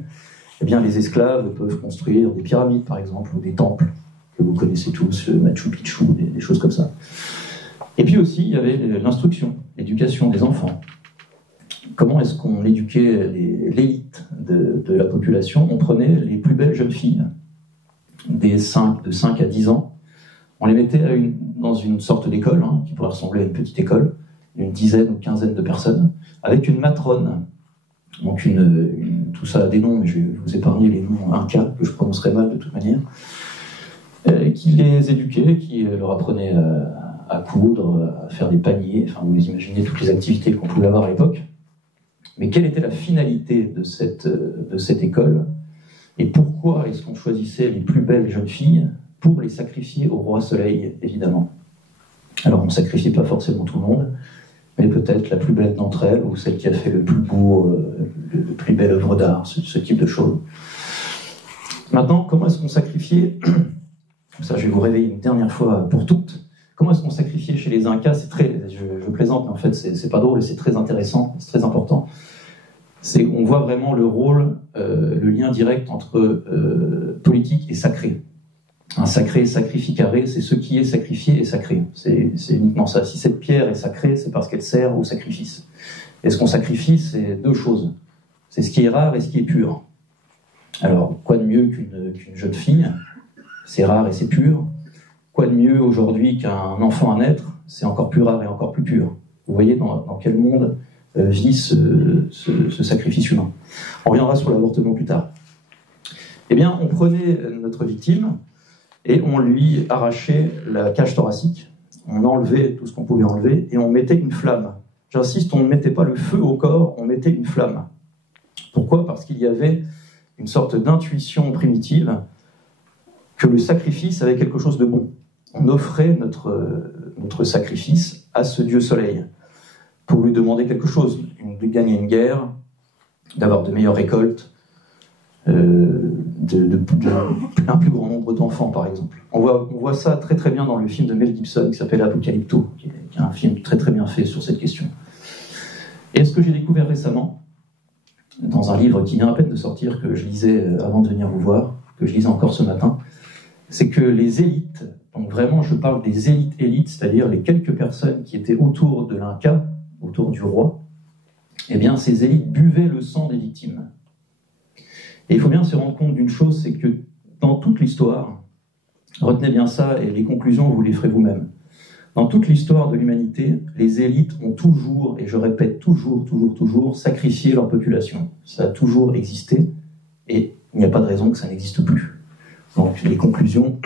Eh bien, les esclaves peuvent construire des pyramides, par exemple, ou des temples, que vous connaissez tous, Machu Picchu, des choses comme ça. Et puis aussi, il y avait l'instruction, l'éducation des enfants. Comment est-ce qu'on éduquait l'élite de la population ? On prenait les plus belles jeunes filles, de 5 à 10 ans, on les mettait dans une sorte d'école, qui pourrait ressembler à une petite école, une dizaine ou quinzaine de personnes, avec une matrone. Donc tout ça a des noms, mais je vais vous épargner les noms incas, que je prononcerai mal de toute manière, qui les éduquait, qui leur apprenait à coudre, à faire des paniers, enfin vous imaginez toutes les activités qu'on pouvait avoir à l'époque. Mais quelle était la finalité de cette école ? Et pourquoi est-ce qu'on choisissait les plus belles jeunes filles ? Pour les sacrifier au roi Soleil, évidemment. Alors on ne sacrifiait pas forcément tout le monde, mais peut-être la plus belle d'entre elles, ou celle qui a fait le plus beau, le plus belle œuvre d'art, ce type de choses. Maintenant, comment est-ce qu'on sacrifiait ? Ça, je vais vous réveiller une dernière fois pour toutes. Comment est-ce qu'on sacrifiait chez les Incas ? Je plaisante, mais en fait, c'est pas drôle et c'est très intéressant, c'est très important. On voit vraiment le rôle, le lien direct entre politique et sacré. Un sacré sacrificare, c'est ce qui est sacrifié et sacré. C'est uniquement ça. Si cette pierre est sacrée, c'est parce qu'elle sert au sacrifice. Et ce qu'on sacrifie, c'est 2 choses. C'est ce qui est rare et ce qui est pur. Alors, quoi de mieux qu'une jeune fille ? C'est rare et c'est pur. Quoi de mieux aujourd'hui qu'un enfant à naître ? C'est encore plus rare et encore plus pur. Vous voyez dans quel monde vit ce sacrifice humain. On reviendra sur l'avortement plus tard. Eh bien, on prenait notre victime et on lui arrachait la cage thoracique, on enlevait tout ce qu'on pouvait enlever et on mettait une flamme. J'insiste, on ne mettait pas le feu au corps, on mettait une flamme. Pourquoi ? Parce qu'il y avait une sorte d'intuition primitive que le sacrifice avait quelque chose de bon. On offrait notre sacrifice à ce dieu soleil pour lui demander quelque chose, de gagner une guerre, d'avoir de meilleures récoltes, un plus grand nombre d'enfants, par exemple. On voit ça très très bien dans le film de Mel Gibson qui s'appelle Apocalypto, qui est un film très très bien fait sur cette question. Et ce que j'ai découvert récemment, dans un livre qui vient à peine de sortir, que je lisais avant de venir vous voir, que je lisais encore ce matin, c'est que les élites, donc vraiment je parle des élites, c'est-à-dire les quelques personnes qui étaient autour de l'Inca, autour du roi, eh bien ces élites buvaient le sang des victimes. Et il faut bien se rendre compte d'une chose, c'est que dans toute l'histoire, retenez bien ça et les conclusions vous les ferez vous-même, dans toute l'histoire de l'humanité, les élites ont toujours, et je répète toujours, sacrifié leur population. Ça a toujours existé et il n'y a pas de raison que ça n'existe plus. Donc les conclusions,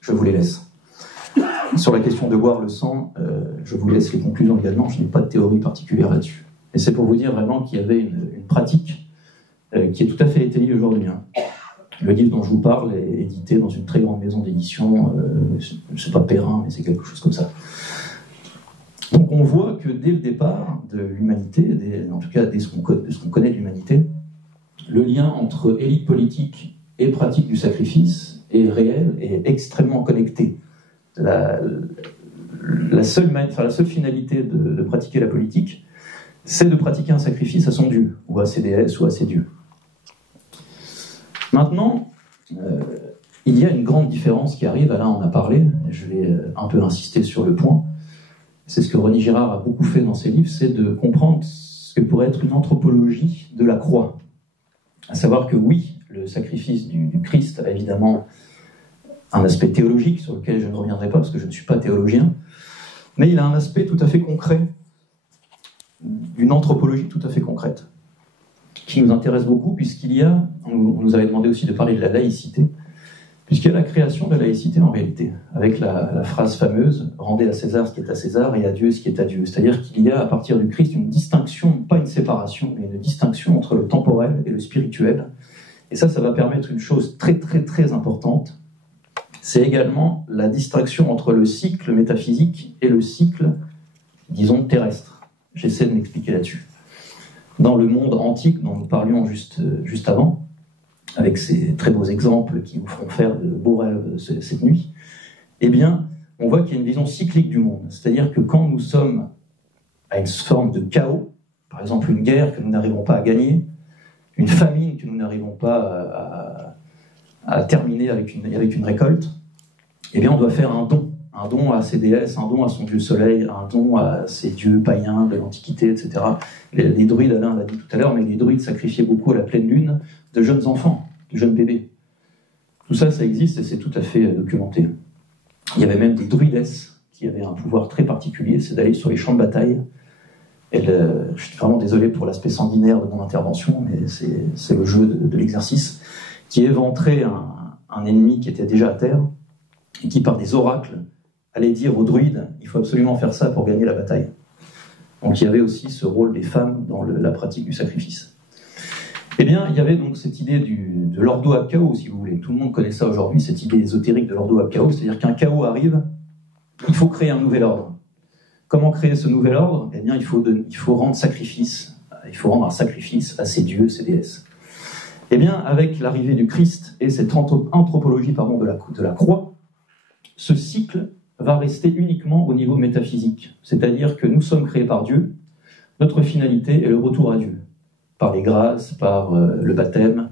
je vous les laisse. Sur la question de boire le sang, je vous laisse les conclusions également, je n'ai pas de théorie particulière là-dessus. Et c'est pour vous dire vraiment qu'il y avait une pratique qui est tout à fait étayée aujourd'hui. Le livre dont je vous parle est édité dans une très grande maison d'édition, c'est pas Perrin, mais c'est quelque chose comme ça. Donc on voit que dès le départ de l'humanité, en tout cas dès ce qu'on connaît de l'humanité, le lien entre élite politique et pratique du sacrifice est réel et extrêmement connecté. La seule finalité de pratiquer la politique, c'est de pratiquer un sacrifice à son dieu, ou à ses déesses, ou à ses dieux. Maintenant, il y a une grande différence qui arrive, Alain en a parlé, je vais un peu insister sur le point. C'est ce que René Girard a beaucoup fait dans ses livres, c'est de comprendre ce que pourrait être une anthropologie de la croix. À savoir que oui, le sacrifice du Christ a évidemment un aspect théologique sur lequel je ne reviendrai pas parce que je ne suis pas théologien, mais il a un aspect tout à fait concret, d'une anthropologie tout à fait concrète, qui nous intéresse beaucoup puisqu'il y a, on nous avait demandé aussi de parler de la laïcité, puisqu'il y a la création de la laïcité en réalité, avec la phrase fameuse « Rendez à César ce qui est à César et à Dieu ce qui est à Dieu ». C'est-à-dire qu'il y a à partir du Christ une distinction, pas une séparation, mais une distinction entre le temporel et le spirituel. Et ça va permettre une chose très très très importante, c'est également la distinction entre le cycle métaphysique et le cycle, disons, terrestre. J'essaie de m'expliquer là-dessus. Dans le monde antique dont nous parlions juste avant, avec ces très beaux exemples qui nous feront faire de beaux rêves cette nuit, eh bien, on voit qu'il y a une vision cyclique du monde. C'est-à-dire que quand nous sommes à une forme de chaos, par exemple une guerre que nous n'arrivons pas à gagner, une famine que nous n'arrivons pas à terminer avec une récolte, eh bien on doit faire un don à ses déesses, un don à son dieu soleil, un don à ses dieux païens de l'Antiquité, etc. Les druides, Alain l'a dit tout à l'heure, mais les druides sacrifiaient beaucoup à la pleine lune de jeunes enfants, de jeunes bébés. Tout ça, ça existe et c'est tout à fait documenté. Il y avait même des druidesses qui avaient un pouvoir très particulier, c'est d'aller sur les champs de bataille. Je suis vraiment désolé pour l'aspect sanguinaire de mon intervention, mais c'est le jeu de l'exercice, qui éventraient un ennemi qui était déjà à terre, et qui, par des oracles, allait dire aux druides « il faut absolument faire ça pour gagner la bataille ». Donc il y avait aussi ce rôle des femmes dans la pratique du sacrifice. Eh bien, il y avait donc cette idée de l'ordo ab chaos, si vous voulez. Tout le monde connaît ça aujourd'hui, cette idée ésotérique de l'ordo ab chaos, c'est-à-dire qu'un chaos arrive, il faut créer un nouvel ordre. Comment créer ce nouvel ordre ? Eh bien, il faut rendre sacrifice. Il faut rendre un sacrifice à ces dieux, ces déesses. Eh bien, avec l'arrivée du Christ et cette anthropologie de la croix, ce cycle va rester uniquement au niveau métaphysique. C'est-à-dire que nous sommes créés par Dieu, notre finalité est le retour à Dieu. Par les grâces, par le baptême,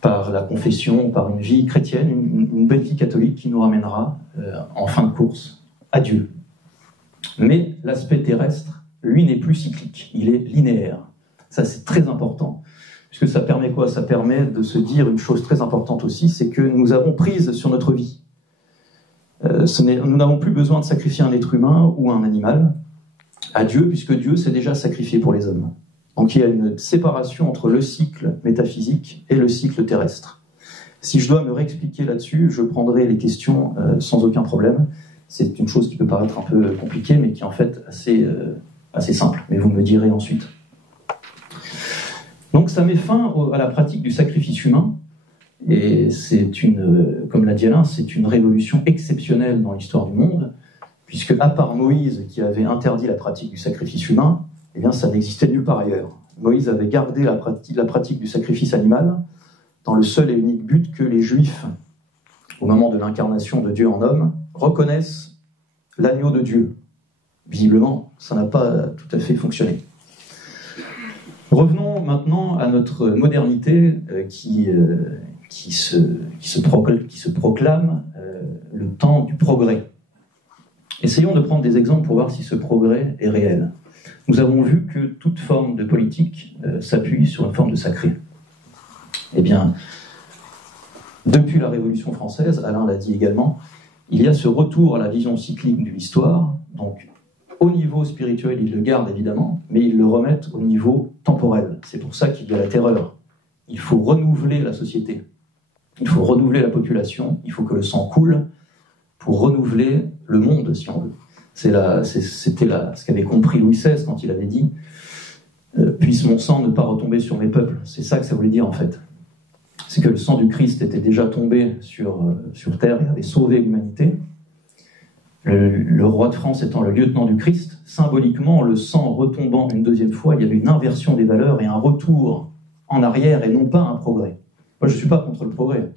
par la confession, par une vie chrétienne, une belle vie catholique qui nous ramènera en fin de course à Dieu. Mais l'aspect terrestre, lui, n'est plus cyclique, il est linéaire. Ça, c'est très important, puisque ça permet quoi ? Ça permet de se dire une chose très importante aussi, c'est que nous avons prise sur notre vie. Nous n'avons plus besoin de sacrifier un être humain ou un animal à Dieu, puisque Dieu s'est déjà sacrifié pour les hommes. Donc il y a une séparation entre le cycle métaphysique et le cycle terrestre. Si je dois me réexpliquer là-dessus, je prendrai les questions sans aucun problème. C'est une chose qui peut paraître un peu compliquée, mais qui est en fait assez simple. Mais vous me direz ensuite. Donc ça met fin à la pratique du sacrifice humain. Et comme l'a dit Alain, c'est une révolution exceptionnelle dans l'histoire du monde, puisque à part Moïse qui avait interdit la pratique du sacrifice humain, eh bien ça n'existait nulle part ailleurs. Moïse avait gardé la pratique du sacrifice animal dans le seul et unique but que les Juifs, au moment de l'incarnation de Dieu en homme, reconnaissent l'agneau de Dieu. Visiblement, ça n'a pas tout à fait fonctionné. Revenons maintenant à notre modernité qui se proclame le temps du progrès. Essayons de prendre des exemples pour voir si ce progrès est réel. Nous avons vu que toute forme de politique s'appuie sur une forme de sacré. Eh bien, depuis la Révolution française, Alain l'a dit également, il y a ce retour à la vision cyclique de l'histoire. Donc, au niveau spirituel, ils le gardent évidemment, mais ils le remettent au niveau temporel. C'est pour ça qu'il y a la terreur. Il faut renouveler la société. Il faut renouveler la population. Il faut que le sang coule pour renouveler le monde, si on veut. C'était ce qu'avait compris Louis XVI quand il avait dit « Puisse mon sang ne pas retomber sur mes peuples ». C'est ça que ça voulait dire en fait. C'est que le sang du Christ était déjà tombé sur terre et avait sauvé l'humanité. Le roi de France étant le lieutenant du Christ, symboliquement, le sang retombant une deuxième fois, il y avait une inversion des valeurs et un retour en arrière et non pas un progrès. Moi, je ne suis pas contre le progrès.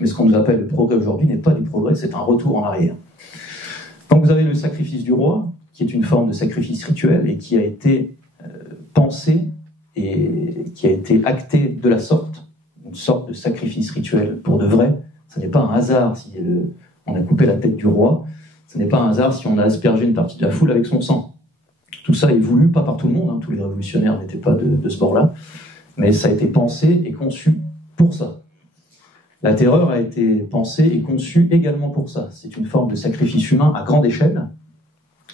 Mais ce qu'on nous appelle le progrès aujourd'hui n'est pas du progrès, c'est un retour en arrière. Donc vous avez le sacrifice du roi, qui est une forme de sacrifice rituel et qui a été pensé et qui a été acté de la sorte, une sorte de sacrifice rituel pour de vrai. Ce n'est pas un hasard si on a coupé la tête du roi, ce n'est pas un hasard si on a aspergé une partie de la foule avec son sang. Tout ça est voulu, pas par tout le monde, tous les révolutionnaires n'étaient pas de ce bord-là, mais ça a été pensé et conçu pour ça. La terreur a été pensée et conçue également pour ça. C'est une forme de sacrifice humain à grande échelle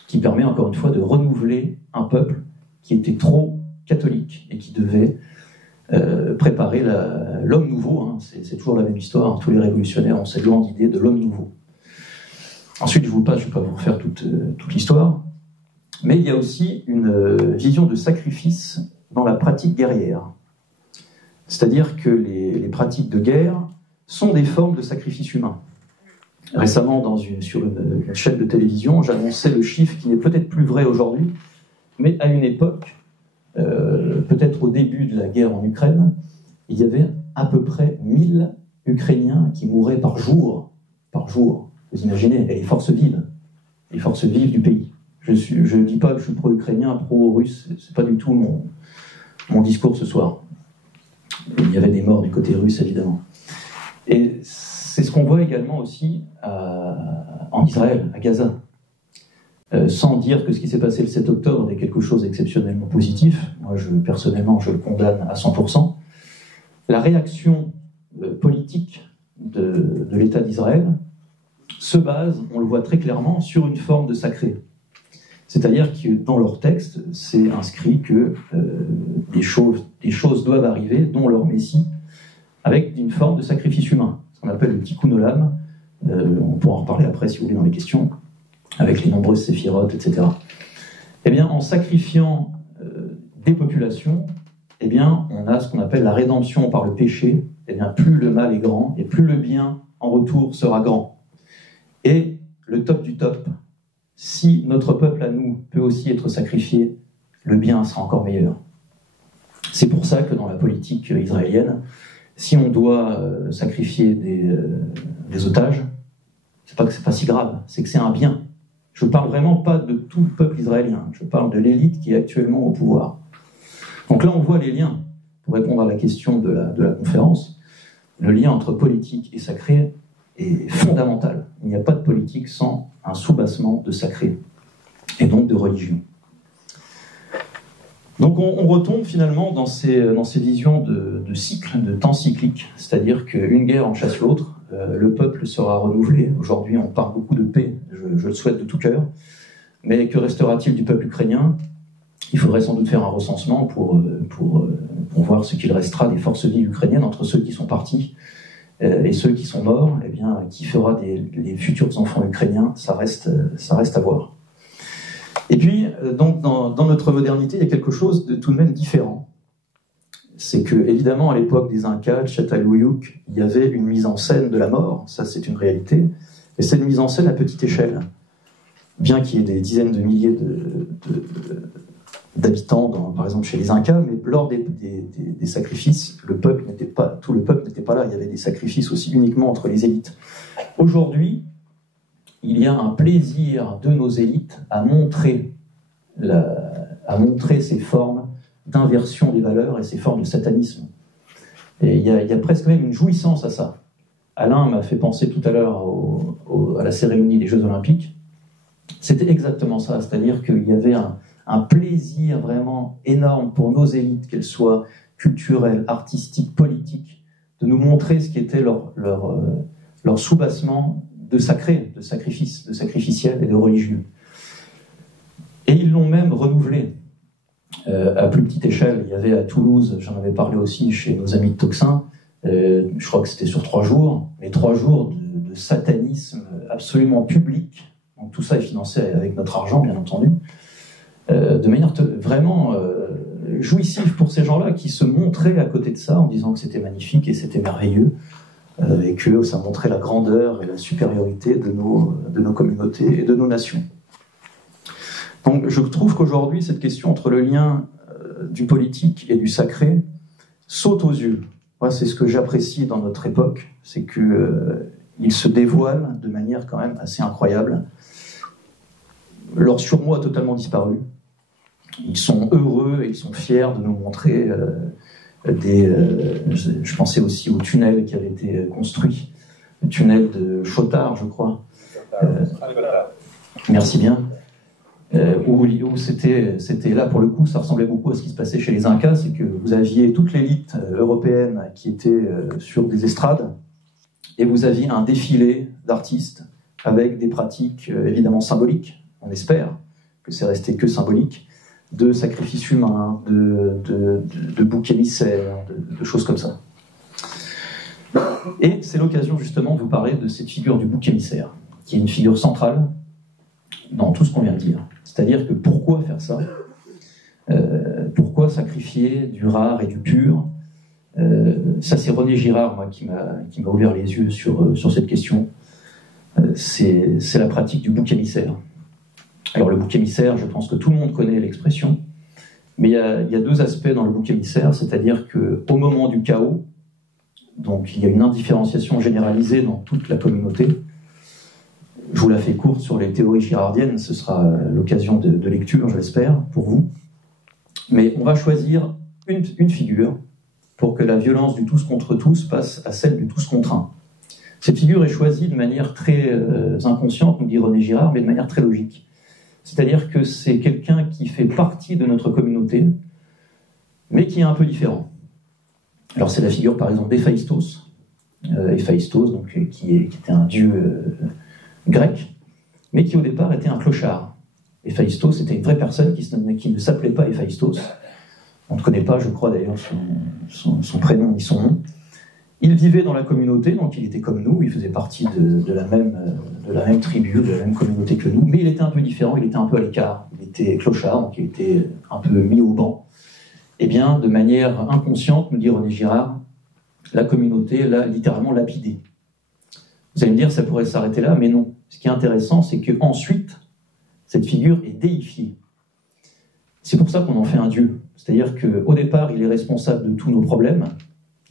qui permet encore une fois de renouveler un peuple qui était trop catholique et qui devait préparer l'homme nouveau. Hein. C'est toujours la même histoire. Hein. Tous les révolutionnaires ont cette grande idée de l'homme nouveau. Ensuite, je ne vais pas vous refaire toute l'histoire, mais il y a aussi une vision de sacrifice dans la pratique guerrière. C'est-à-dire que les pratiques de guerre sont des formes de sacrifice humain. Récemment, sur une chaîne de télévision, j'annonçais le chiffre qui n'est peut-être plus vrai aujourd'hui, mais à une époque, peut-être au début de la guerre en Ukraine, il y avait à peu près 1000 Ukrainiens qui mouraient par jour. Par jour. Vous imaginez, et les forces vives du pays. Je ne dis pas que je suis pro-ukrainien, pro-russe, c'est pas du tout mon discours ce soir. Il y avait des morts du côté russe, évidemment. Et c'est ce qu'on voit également aussi en Israël, à Gaza. Sans dire que ce qui s'est passé le 7 octobre est quelque chose d'exceptionnellement positif. Moi, personnellement, je le condamne à 100%. La réaction politique de l'État d'Israël se base, on le voit très clairement, sur une forme de sacré. C'est-à-dire que dans leur texte, c'est inscrit que des choses doivent arriver, dont leur Messie, avec une forme de sacrifice humain, ce qu'on appelle le tikkun olam. On pourra en reparler après si vous voulez dans les questions, avec les nombreuses séphirotes, etc. Eh bien, en sacrifiant des populations, eh bien, on a ce qu'on appelle la rédemption par le péché. Eh bien, plus le mal est grand, et plus le bien, en retour, sera grand. Et le top du top, si notre peuple à nous peut aussi être sacrifié, le bien sera encore meilleur. C'est pour ça que dans la politique israélienne, si on doit sacrifier des otages, c'est pas que c'est pas si grave, c'est que c'est un bien. Je parle vraiment pas de tout le peuple israélien, je parle de l'élite qui est actuellement au pouvoir. Donc là, on voit les liens. Pour répondre à la question de la conférence, le lien entre politique et sacré est fondamental. Il n'y a pas de politique sans un soubassement de sacré, et donc de religion. Donc on retombe finalement dans ces visions de cycle, de temps cyclique, c'est-à-dire qu'une guerre en chasse l'autre, le peuple sera renouvelé. Aujourd'hui, on parle beaucoup de paix, je le souhaite de tout cœur, mais que restera-t-il du peuple ukrainien ? Il faudrait sans doute faire un recensement pour voir ce qu'il restera des forces vives ukrainiennes entre ceux qui sont partis et ceux qui sont morts. Eh bien, qui fera les futurs enfants ukrainiens ? Ça reste à voir. Et puis, donc, dans notre modernité, il y a quelque chose de tout de même différent. C'est que, évidemment, à l'époque des Incas, de Çatalhöyük, il y avait une mise en scène de la mort, ça c'est une réalité, et c'est une mise en scène à petite échelle. Bien qu'il y ait des dizaines de milliers d'habitants, par exemple chez les Incas, mais lors des sacrifices, tout le peuple n'était pas là, il y avait des sacrifices aussi uniquement entre les élites. Aujourd'hui, il y a un plaisir de nos élites à montrer ces formes d'inversion des valeurs et ces formes de satanisme. Et il y a presque même une jouissance à ça. Alain m'a fait penser tout à l'heure à la cérémonie des Jeux Olympiques. C'était exactement ça, c'est-à-dire qu'il y avait un plaisir vraiment énorme pour nos élites, qu'elles soient culturelles, artistiques, politiques, de nous montrer ce qui était leur soubassement de sacré, de sacrifice, de sacrificiel et de religieux. Et ils l'ont même renouvelé à plus petite échelle. Il y avait à Toulouse, j'en avais parlé aussi chez nos amis de Toxin, je crois que c'était sur 3 jours, mais 3 jours de satanisme absolument public. Donc tout ça est financé avec notre argent, bien entendu, de manière vraiment jouissive pour ces gens-là qui se montraient à côté de ça en disant que c'était magnifique et c'était merveilleux. Et que ça montrait la grandeur et la supériorité de nos communautés et de nos nations. Donc je trouve qu'aujourd'hui, cette question entre le lien du politique et du sacré saute aux yeux. Moi, c'est ce que j'apprécie dans notre époque, c'est qu'il se dévoile de manière quand même assez incroyable. Leur surmoi a totalement disparu. Ils sont heureux et ils sont fiers de nous montrer... je pensais aussi au tunnel qui avait été construit, le tunnel de Chotard, je crois. Merci bien. où c'était là pour le coup, ça ressemblait beaucoup à ce qui se passait chez les Incas, c'est que vous aviez toute l'élite européenne qui était sur des estrades, et vous aviez un défilé d'artistes avec des pratiques évidemment symboliques, on espère que c'est resté que symbolique, de sacrifices humains, de boucs émissaires, de choses comme ça. Et c'est l'occasion justement de vous parler de cette figure du bouc émissaire, qui est une figure centrale dans tout ce qu'on vient de dire. C'est-à-dire que pourquoi faire ça ? Pourquoi sacrifier du rare et du pur ? Ça, c'est René Girard, moi, qui m'a ouvert les yeux sur cette question. C'est la pratique du bouc émissaire. Alors le bouc émissaire, je pense que tout le monde connaît l'expression, mais il y a deux aspects dans le bouc émissaire, c'est-à-dire qu'au moment du chaos, donc il y a une indifférenciation généralisée dans toute la communauté. Je vous la fais courte sur les théories girardiennes, ce sera l'occasion de lecture, je l'espère, pour vous. Mais on va choisir une figure pour que la violence du tous contre tous passe à celle du tous contre un. Cette figure est choisie de manière très inconsciente, nous dit René Girard, mais de manière très logique. C'est-à-dire que c'est quelqu'un qui fait partie de notre communauté, mais qui est un peu différent. Alors c'est la figure par exemple d'Héphaïstos, donc, qui était un dieu grec, mais qui au départ était un clochard. Héphaïstos était une vraie personne qui ne s'appelait pas Héphaïstos. On ne connaît pas, je crois d'ailleurs, son prénom ni son nom. Il vivait dans la communauté, donc il était comme nous, il faisait partie de la même tribu, de la même communauté que nous, mais il était un peu différent, il était un peu à l'écart, il était clochard, donc il était un peu mis au banc. Eh bien, de manière inconsciente, nous dit René Girard, la communauté l'a littéralement lapidé. Vous allez me dire, ça pourrait s'arrêter là, mais non. Ce qui est intéressant, c'est qu'ensuite, cette figure est déifiée. C'est pour ça qu'on en fait un dieu. C'est-à-dire qu'au départ, il est responsable de tous nos problèmes,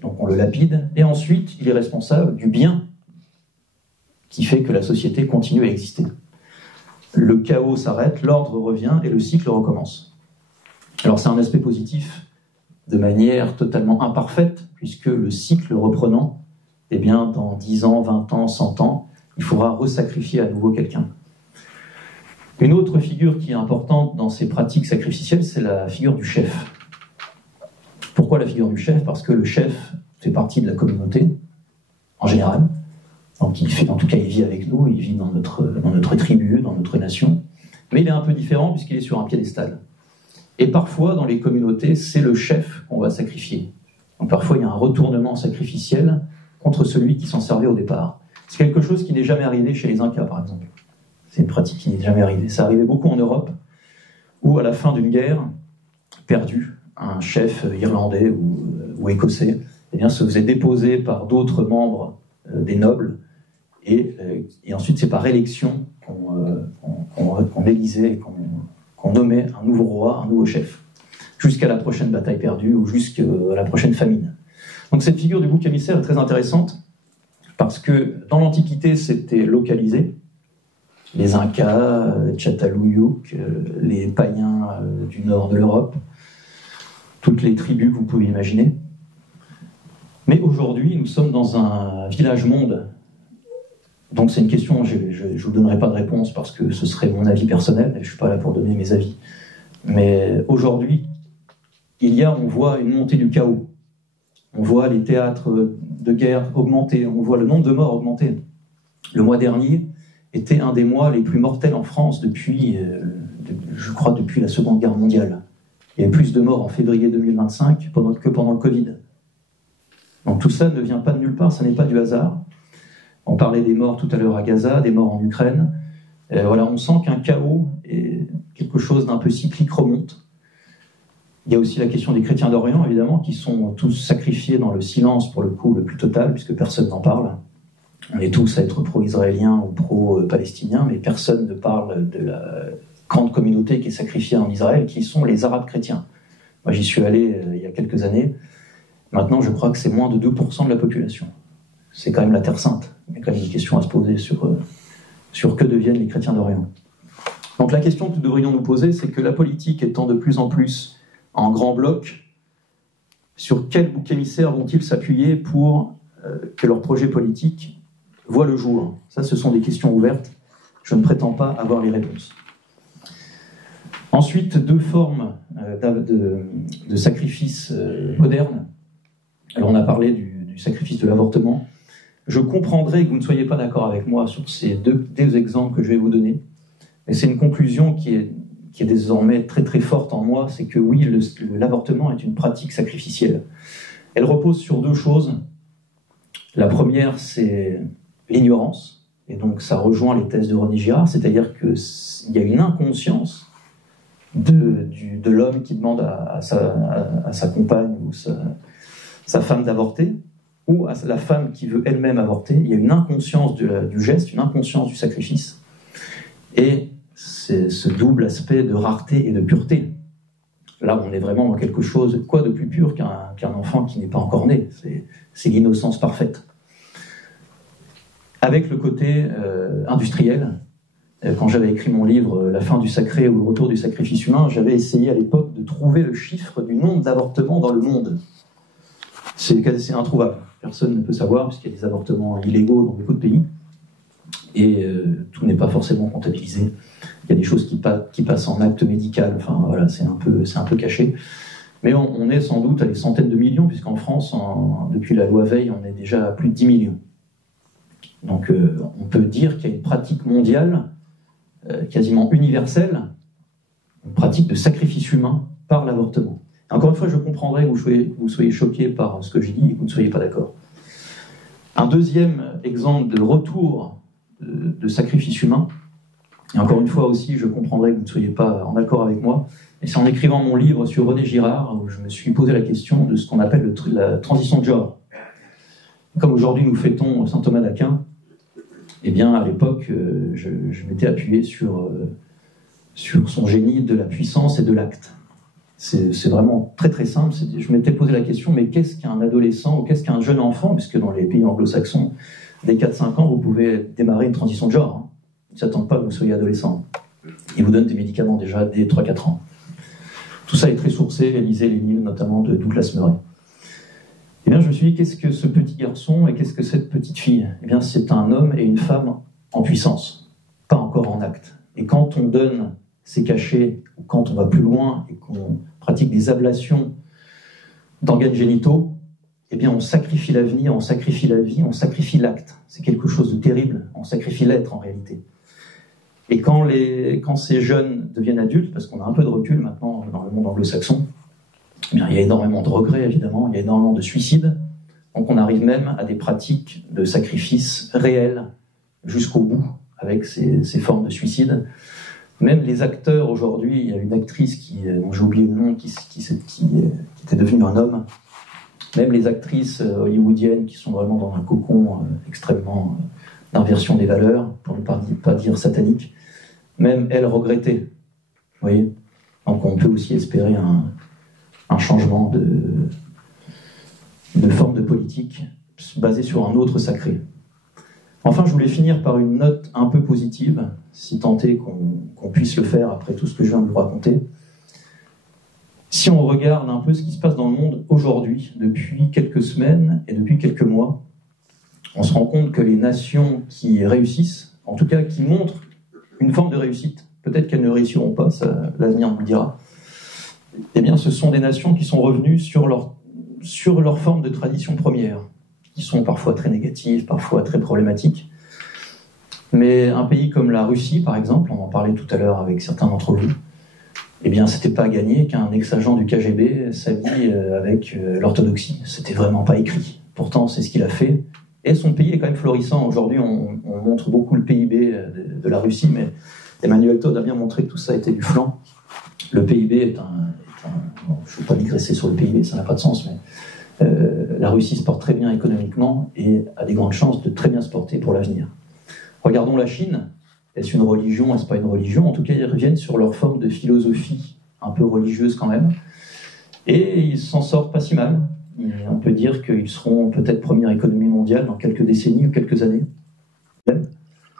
donc on le lapide, et ensuite, il est responsable du bien qui fait que la société continue à exister. Le chaos s'arrête, l'ordre revient, et le cycle recommence. Alors c'est un aspect positif, de manière totalement imparfaite, puisque le cycle reprenant, eh bien, dans 10 ans, 20 ans, 100 ans, il faudra resacrifier à nouveau quelqu'un. Une autre figure qui est importante dans ces pratiques sacrificielles, c'est la figure du chef. Pourquoi la figure du chef ? Parce que le chef fait partie de la communauté, en général. Donc en tout cas, il vit avec nous, il vit dans notre tribu, dans notre nation. Mais il est un peu différent puisqu'il est sur un piédestal. Et parfois, dans les communautés, c'est le chef qu'on va sacrifier. Donc parfois, il y a un retournement sacrificiel contre celui qui s'en servait au départ. C'est quelque chose qui n'est jamais arrivé chez les Incas, par exemple. C'est une pratique qui n'est jamais arrivée. Ça arrivait beaucoup en Europe, où à la fin d'une guerre perdue, un chef irlandais ou écossais eh bien, se faisait déposer par d'autres membres des nobles, et ensuite c'est par élection qu'on élisait et qu'on nommait un nouveau roi, un nouveau chef, jusqu'à la prochaine bataille perdue ou jusqu'à la prochaine famine. Donc cette figure du bouc émissaire est très intéressante, parce que dans l'Antiquité c'était localisé. Les Incas, Tchatalouyuk, les païens du nord de l'Europe, toutes les tribus que vous pouvez imaginer. Mais aujourd'hui, nous sommes dans un village-monde. Donc c'est une question, je ne vous donnerai pas de réponse parce que ce serait mon avis personnel, et je ne suis pas là pour donner mes avis. Mais aujourd'hui, on voit une montée du chaos. On voit les théâtres de guerre augmenter, on voit le nombre de morts augmenter. Le mois dernier était un des mois les plus mortels en France depuis la Seconde Guerre mondiale. Il y a eu plus de morts en février 2025 que pendant le Covid. Donc tout ça ne vient pas de nulle part, ça n'est pas du hasard. On parlait des morts tout à l'heure à Gaza, des morts en Ukraine. Voilà, on sent qu'un chaos et quelque chose d'un peu cyclique remonte. Il y a aussi la question des chrétiens d'Orient, évidemment, qui sont tous sacrifiés dans le silence, pour le coup, le plus total, puisque personne n'en parle. On est tous à être pro-israéliens ou pro-palestiniens, mais personne ne parle de la grande communauté qui est sacrifiée en Israël, qui sont les Arabes chrétiens. Moi, j'y suis allé il y a quelques années. Maintenant, je crois que c'est moins de 2% de la population. C'est quand même la Terre Sainte. Il y a quand même une question à se poser sur que deviennent les chrétiens d'Orient. Donc la question que nous devrions nous poser, c'est que la politique étant de plus en plus en grand bloc, sur quel bouc émissaire vont-ils s'appuyer pour que leur projet politique voit le jour ? Ça, ce sont des questions ouvertes. Je ne prétends pas avoir les réponses. Ensuite, deux formes de sacrifice modernes. Alors on a parlé du sacrifice de l'avortement. Je comprendrais que vous ne soyez pas d'accord avec moi sur ces deux exemples que je vais vous donner, mais c'est une conclusion qui est désormais très très forte en moi, c'est que oui, l'avortement est une pratique sacrificielle. Elle repose sur deux choses. La première, c'est l'ignorance, et donc ça rejoint les thèses de René Girard, c'est-à-dire qu'il y a une inconscience de l'homme qui demande à sa compagne ou sa femme d'avorter, ou à la femme qui veut elle-même avorter. Il y a une inconscience du geste, une inconscience du sacrifice, et c'est ce double aspect de rareté et de pureté. Là, on est vraiment dans quelque chose, quoi de plus pur qu'un enfant qui n'est pas encore né. C'est l'innocence parfaite. Avec le côté industriel, quand j'avais écrit mon livre « La fin du sacré ou le retour du sacrifice humain », j'avais essayé à l'époque de trouver le chiffre du nombre d'avortements dans le monde. C'est introuvable. Personne ne peut savoir, puisqu'il y a des avortements illégaux dans beaucoup de pays. Et tout n'est pas forcément comptabilisé. Il y a des choses qui passent en acte médical. Enfin, voilà, c'est un peu caché. Mais on est sans doute à des centaines de millions, puisqu'en France, depuis la loi Veil, on est déjà à plus de 10 millions. Donc, on peut dire qu'il y a une pratique mondiale, quasiment universelle, une pratique de sacrifice humain par l'avortement. Encore une fois, je comprendrais que vous soyez choqués par ce que je dis et que vous ne soyez pas d'accord. Un deuxième exemple de retour de sacrifice humain, et encore une fois aussi, je comprendrais que vous ne soyez pas en accord avec moi, et c'est en écrivant mon livre sur René Girard où je me suis posé la question de ce qu'on appelle la transition de genre. Comme aujourd'hui nous fêtons saint Thomas d'Aquin, eh bien à l'époque, je m'étais appuyé sur son génie de la puissance et de l'acte. C'est vraiment très très simple. Je m'étais posé la question, mais qu'est-ce qu'un adolescent ou qu'est-ce qu'un jeune enfant, puisque dans les pays anglo-saxons, dès 4-5 ans, vous pouvez démarrer une transition de genre. Hein. Ils ne s'attendent pas que vous soyez adolescent. Ils vous donnent des médicaments déjà dès 3-4 ans. Tout ça est très sourcé, lisez les livres notamment de Douglas Murray. Eh bien, je me suis dit, qu'est-ce que ce petit garçon et qu'est-ce que cette petite fille ? Eh bien, c'est un homme et une femme en puissance, pas encore en acte. Et quand on donne ces cachets, ou quand on va plus loin et qu'on pratique des ablations d'organes génitaux, eh bien, on sacrifie l'avenir, on sacrifie la vie, on sacrifie l'acte. C'est quelque chose de terrible. On sacrifie l'être, en réalité. Et quand ces jeunes deviennent adultes, parce qu'on a un peu de recul maintenant dans le monde anglo-saxon, eh bien, il y a énormément de regrets, évidemment, il y a énormément de suicides. Donc on arrive même à des pratiques de sacrifice réels jusqu'au bout, avec ces formes de suicide. Même les acteurs aujourd'hui, il y a une actrice dont j'ai oublié le nom, qui était devenue un homme. Même les actrices hollywoodiennes qui sont vraiment dans un cocon extrêmement d'inversion des valeurs, pour ne pas dire satanique, même elles regrettaient. Vous voyez ? Donc on peut aussi espérer un changement de forme de politique basée sur un autre sacré. Enfin, je voulais finir par une note un peu positive, si tant est qu'on puisse le faire après tout ce que je viens de vous raconter. Si on regarde un peu ce qui se passe dans le monde aujourd'hui, depuis quelques semaines et depuis quelques mois, on se rend compte que les nations qui réussissent, en tout cas qui montrent une forme de réussite, peut-être qu'elles ne réussiront pas, l'avenir nous le dira, eh bien ce sont des nations qui sont revenues sur leur forme de tradition première, qui sont parfois très négatives, parfois très problématiques. Mais un pays comme la Russie, par exemple, on en parlait tout à l'heure avec certains d'entre vous, eh bien, c'était pas gagné qu'un ex-agent du KGB s'habille avec l'orthodoxie. C'était vraiment pas écrit. Pourtant, c'est ce qu'il a fait. Et son pays est quand même florissant. Aujourd'hui, on montre beaucoup le PIB de la Russie, mais Emmanuel Todd a bien montré que tout ça était du flan. Le PIB est bon, je ne veux pas digresser sur le PIB, ça n'a pas de sens, mais la Russie se porte très bien économiquement et a des grandes chances de très bien se porter pour l'avenir. Regardons la Chine. Est-ce une religion, est-ce pas une religion ? En tout cas, ils reviennent sur leur forme de philosophie un peu religieuse quand même. Et ils s'en sortent pas si mal. On peut dire qu'ils seront peut-être première économie mondiale dans quelques décennies ou quelques années.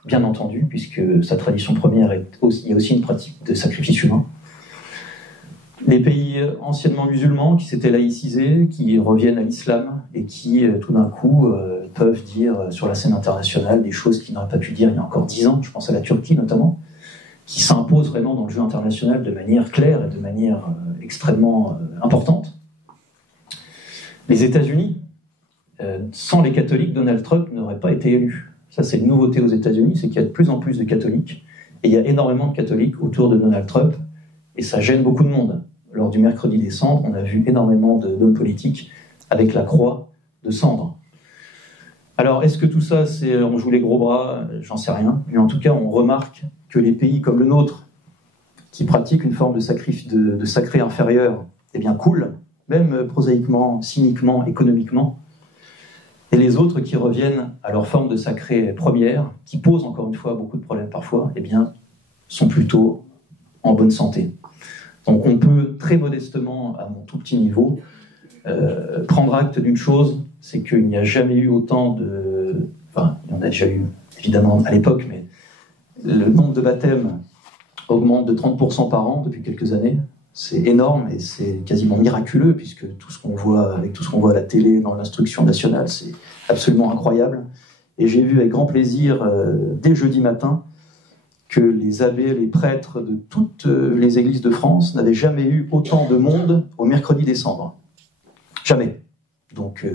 Bien entendu, puisque sa tradition première il y a aussi une pratique de sacrifice humain. Les pays anciennement musulmans qui s'étaient laïcisés, qui reviennent à l'islam et qui, tout d'un coup, peuvent dire sur la scène internationale des choses qu'ils n'auraient pas pu dire il y a encore 10 ans, je pense à la Turquie notamment, qui s'impose vraiment dans le jeu international de manière claire et de manière extrêmement importante. Les États-Unis, sans les catholiques, Donald Trump n'aurait pas été élu. Ça, c'est une nouveauté aux États-Unis, c'est qu'il y a de plus en plus de catholiques, et il y a énormément de catholiques autour de Donald Trump, et ça gêne beaucoup de monde. Lors du mercredi des cendres, on a vu énormément d'hommes politiques avec la croix de cendres. Alors, est-ce que tout ça, c'est on joue les gros bras? J'en sais rien. Mais en tout cas, on remarque que les pays comme le nôtre, qui pratiquent une forme de sacré inférieur, eh bien, coulent, même prosaïquement, cyniquement, économiquement. Et les autres qui reviennent à leur forme de sacré première, qui posent encore une fois beaucoup de problèmes parfois, eh bien, sont plutôt en bonne santé. Donc on peut très modestement, à mon tout petit niveau, prendre acte d'une chose, c'est qu'il n'y a jamais eu autant de... Enfin, il y en a déjà eu évidemment à l'époque, mais le nombre de baptêmes augmente de 30% par an depuis quelques années. C'est énorme et c'est quasiment miraculeux, puisque tout ce qu'on voit, avec tout ce qu'on voit à la télé, dans l'instruction nationale, c'est absolument incroyable. Et j'ai vu avec grand plaisir, dès jeudi matin, que les abbés, les prêtres de toutes les églises de France n'avaient jamais eu autant de monde au mercredi des cendres. Jamais. Donc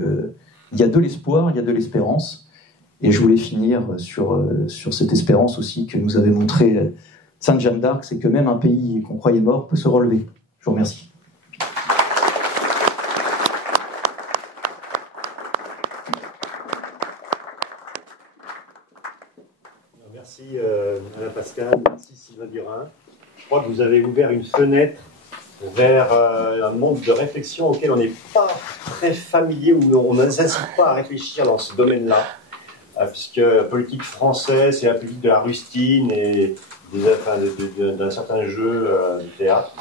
il y a de l'espoir, il y a de l'espérance. Et je voulais finir sur cette espérance aussi que nous avait montré Sainte Jeanne d'Arc, c'est que même un pays qu'on croyait mort peut se relever. Je vous remercie. Merci Alain Pascal, merci Sylvain Durin. Je crois que vous avez ouvert une fenêtre vers un monde de réflexion auquel on n'est pas très familier, où on ne s'incite pas à réfléchir dans ce domaine-là, puisque la politique française, c'est la politique de la rustine et d'un certain jeu de théâtre.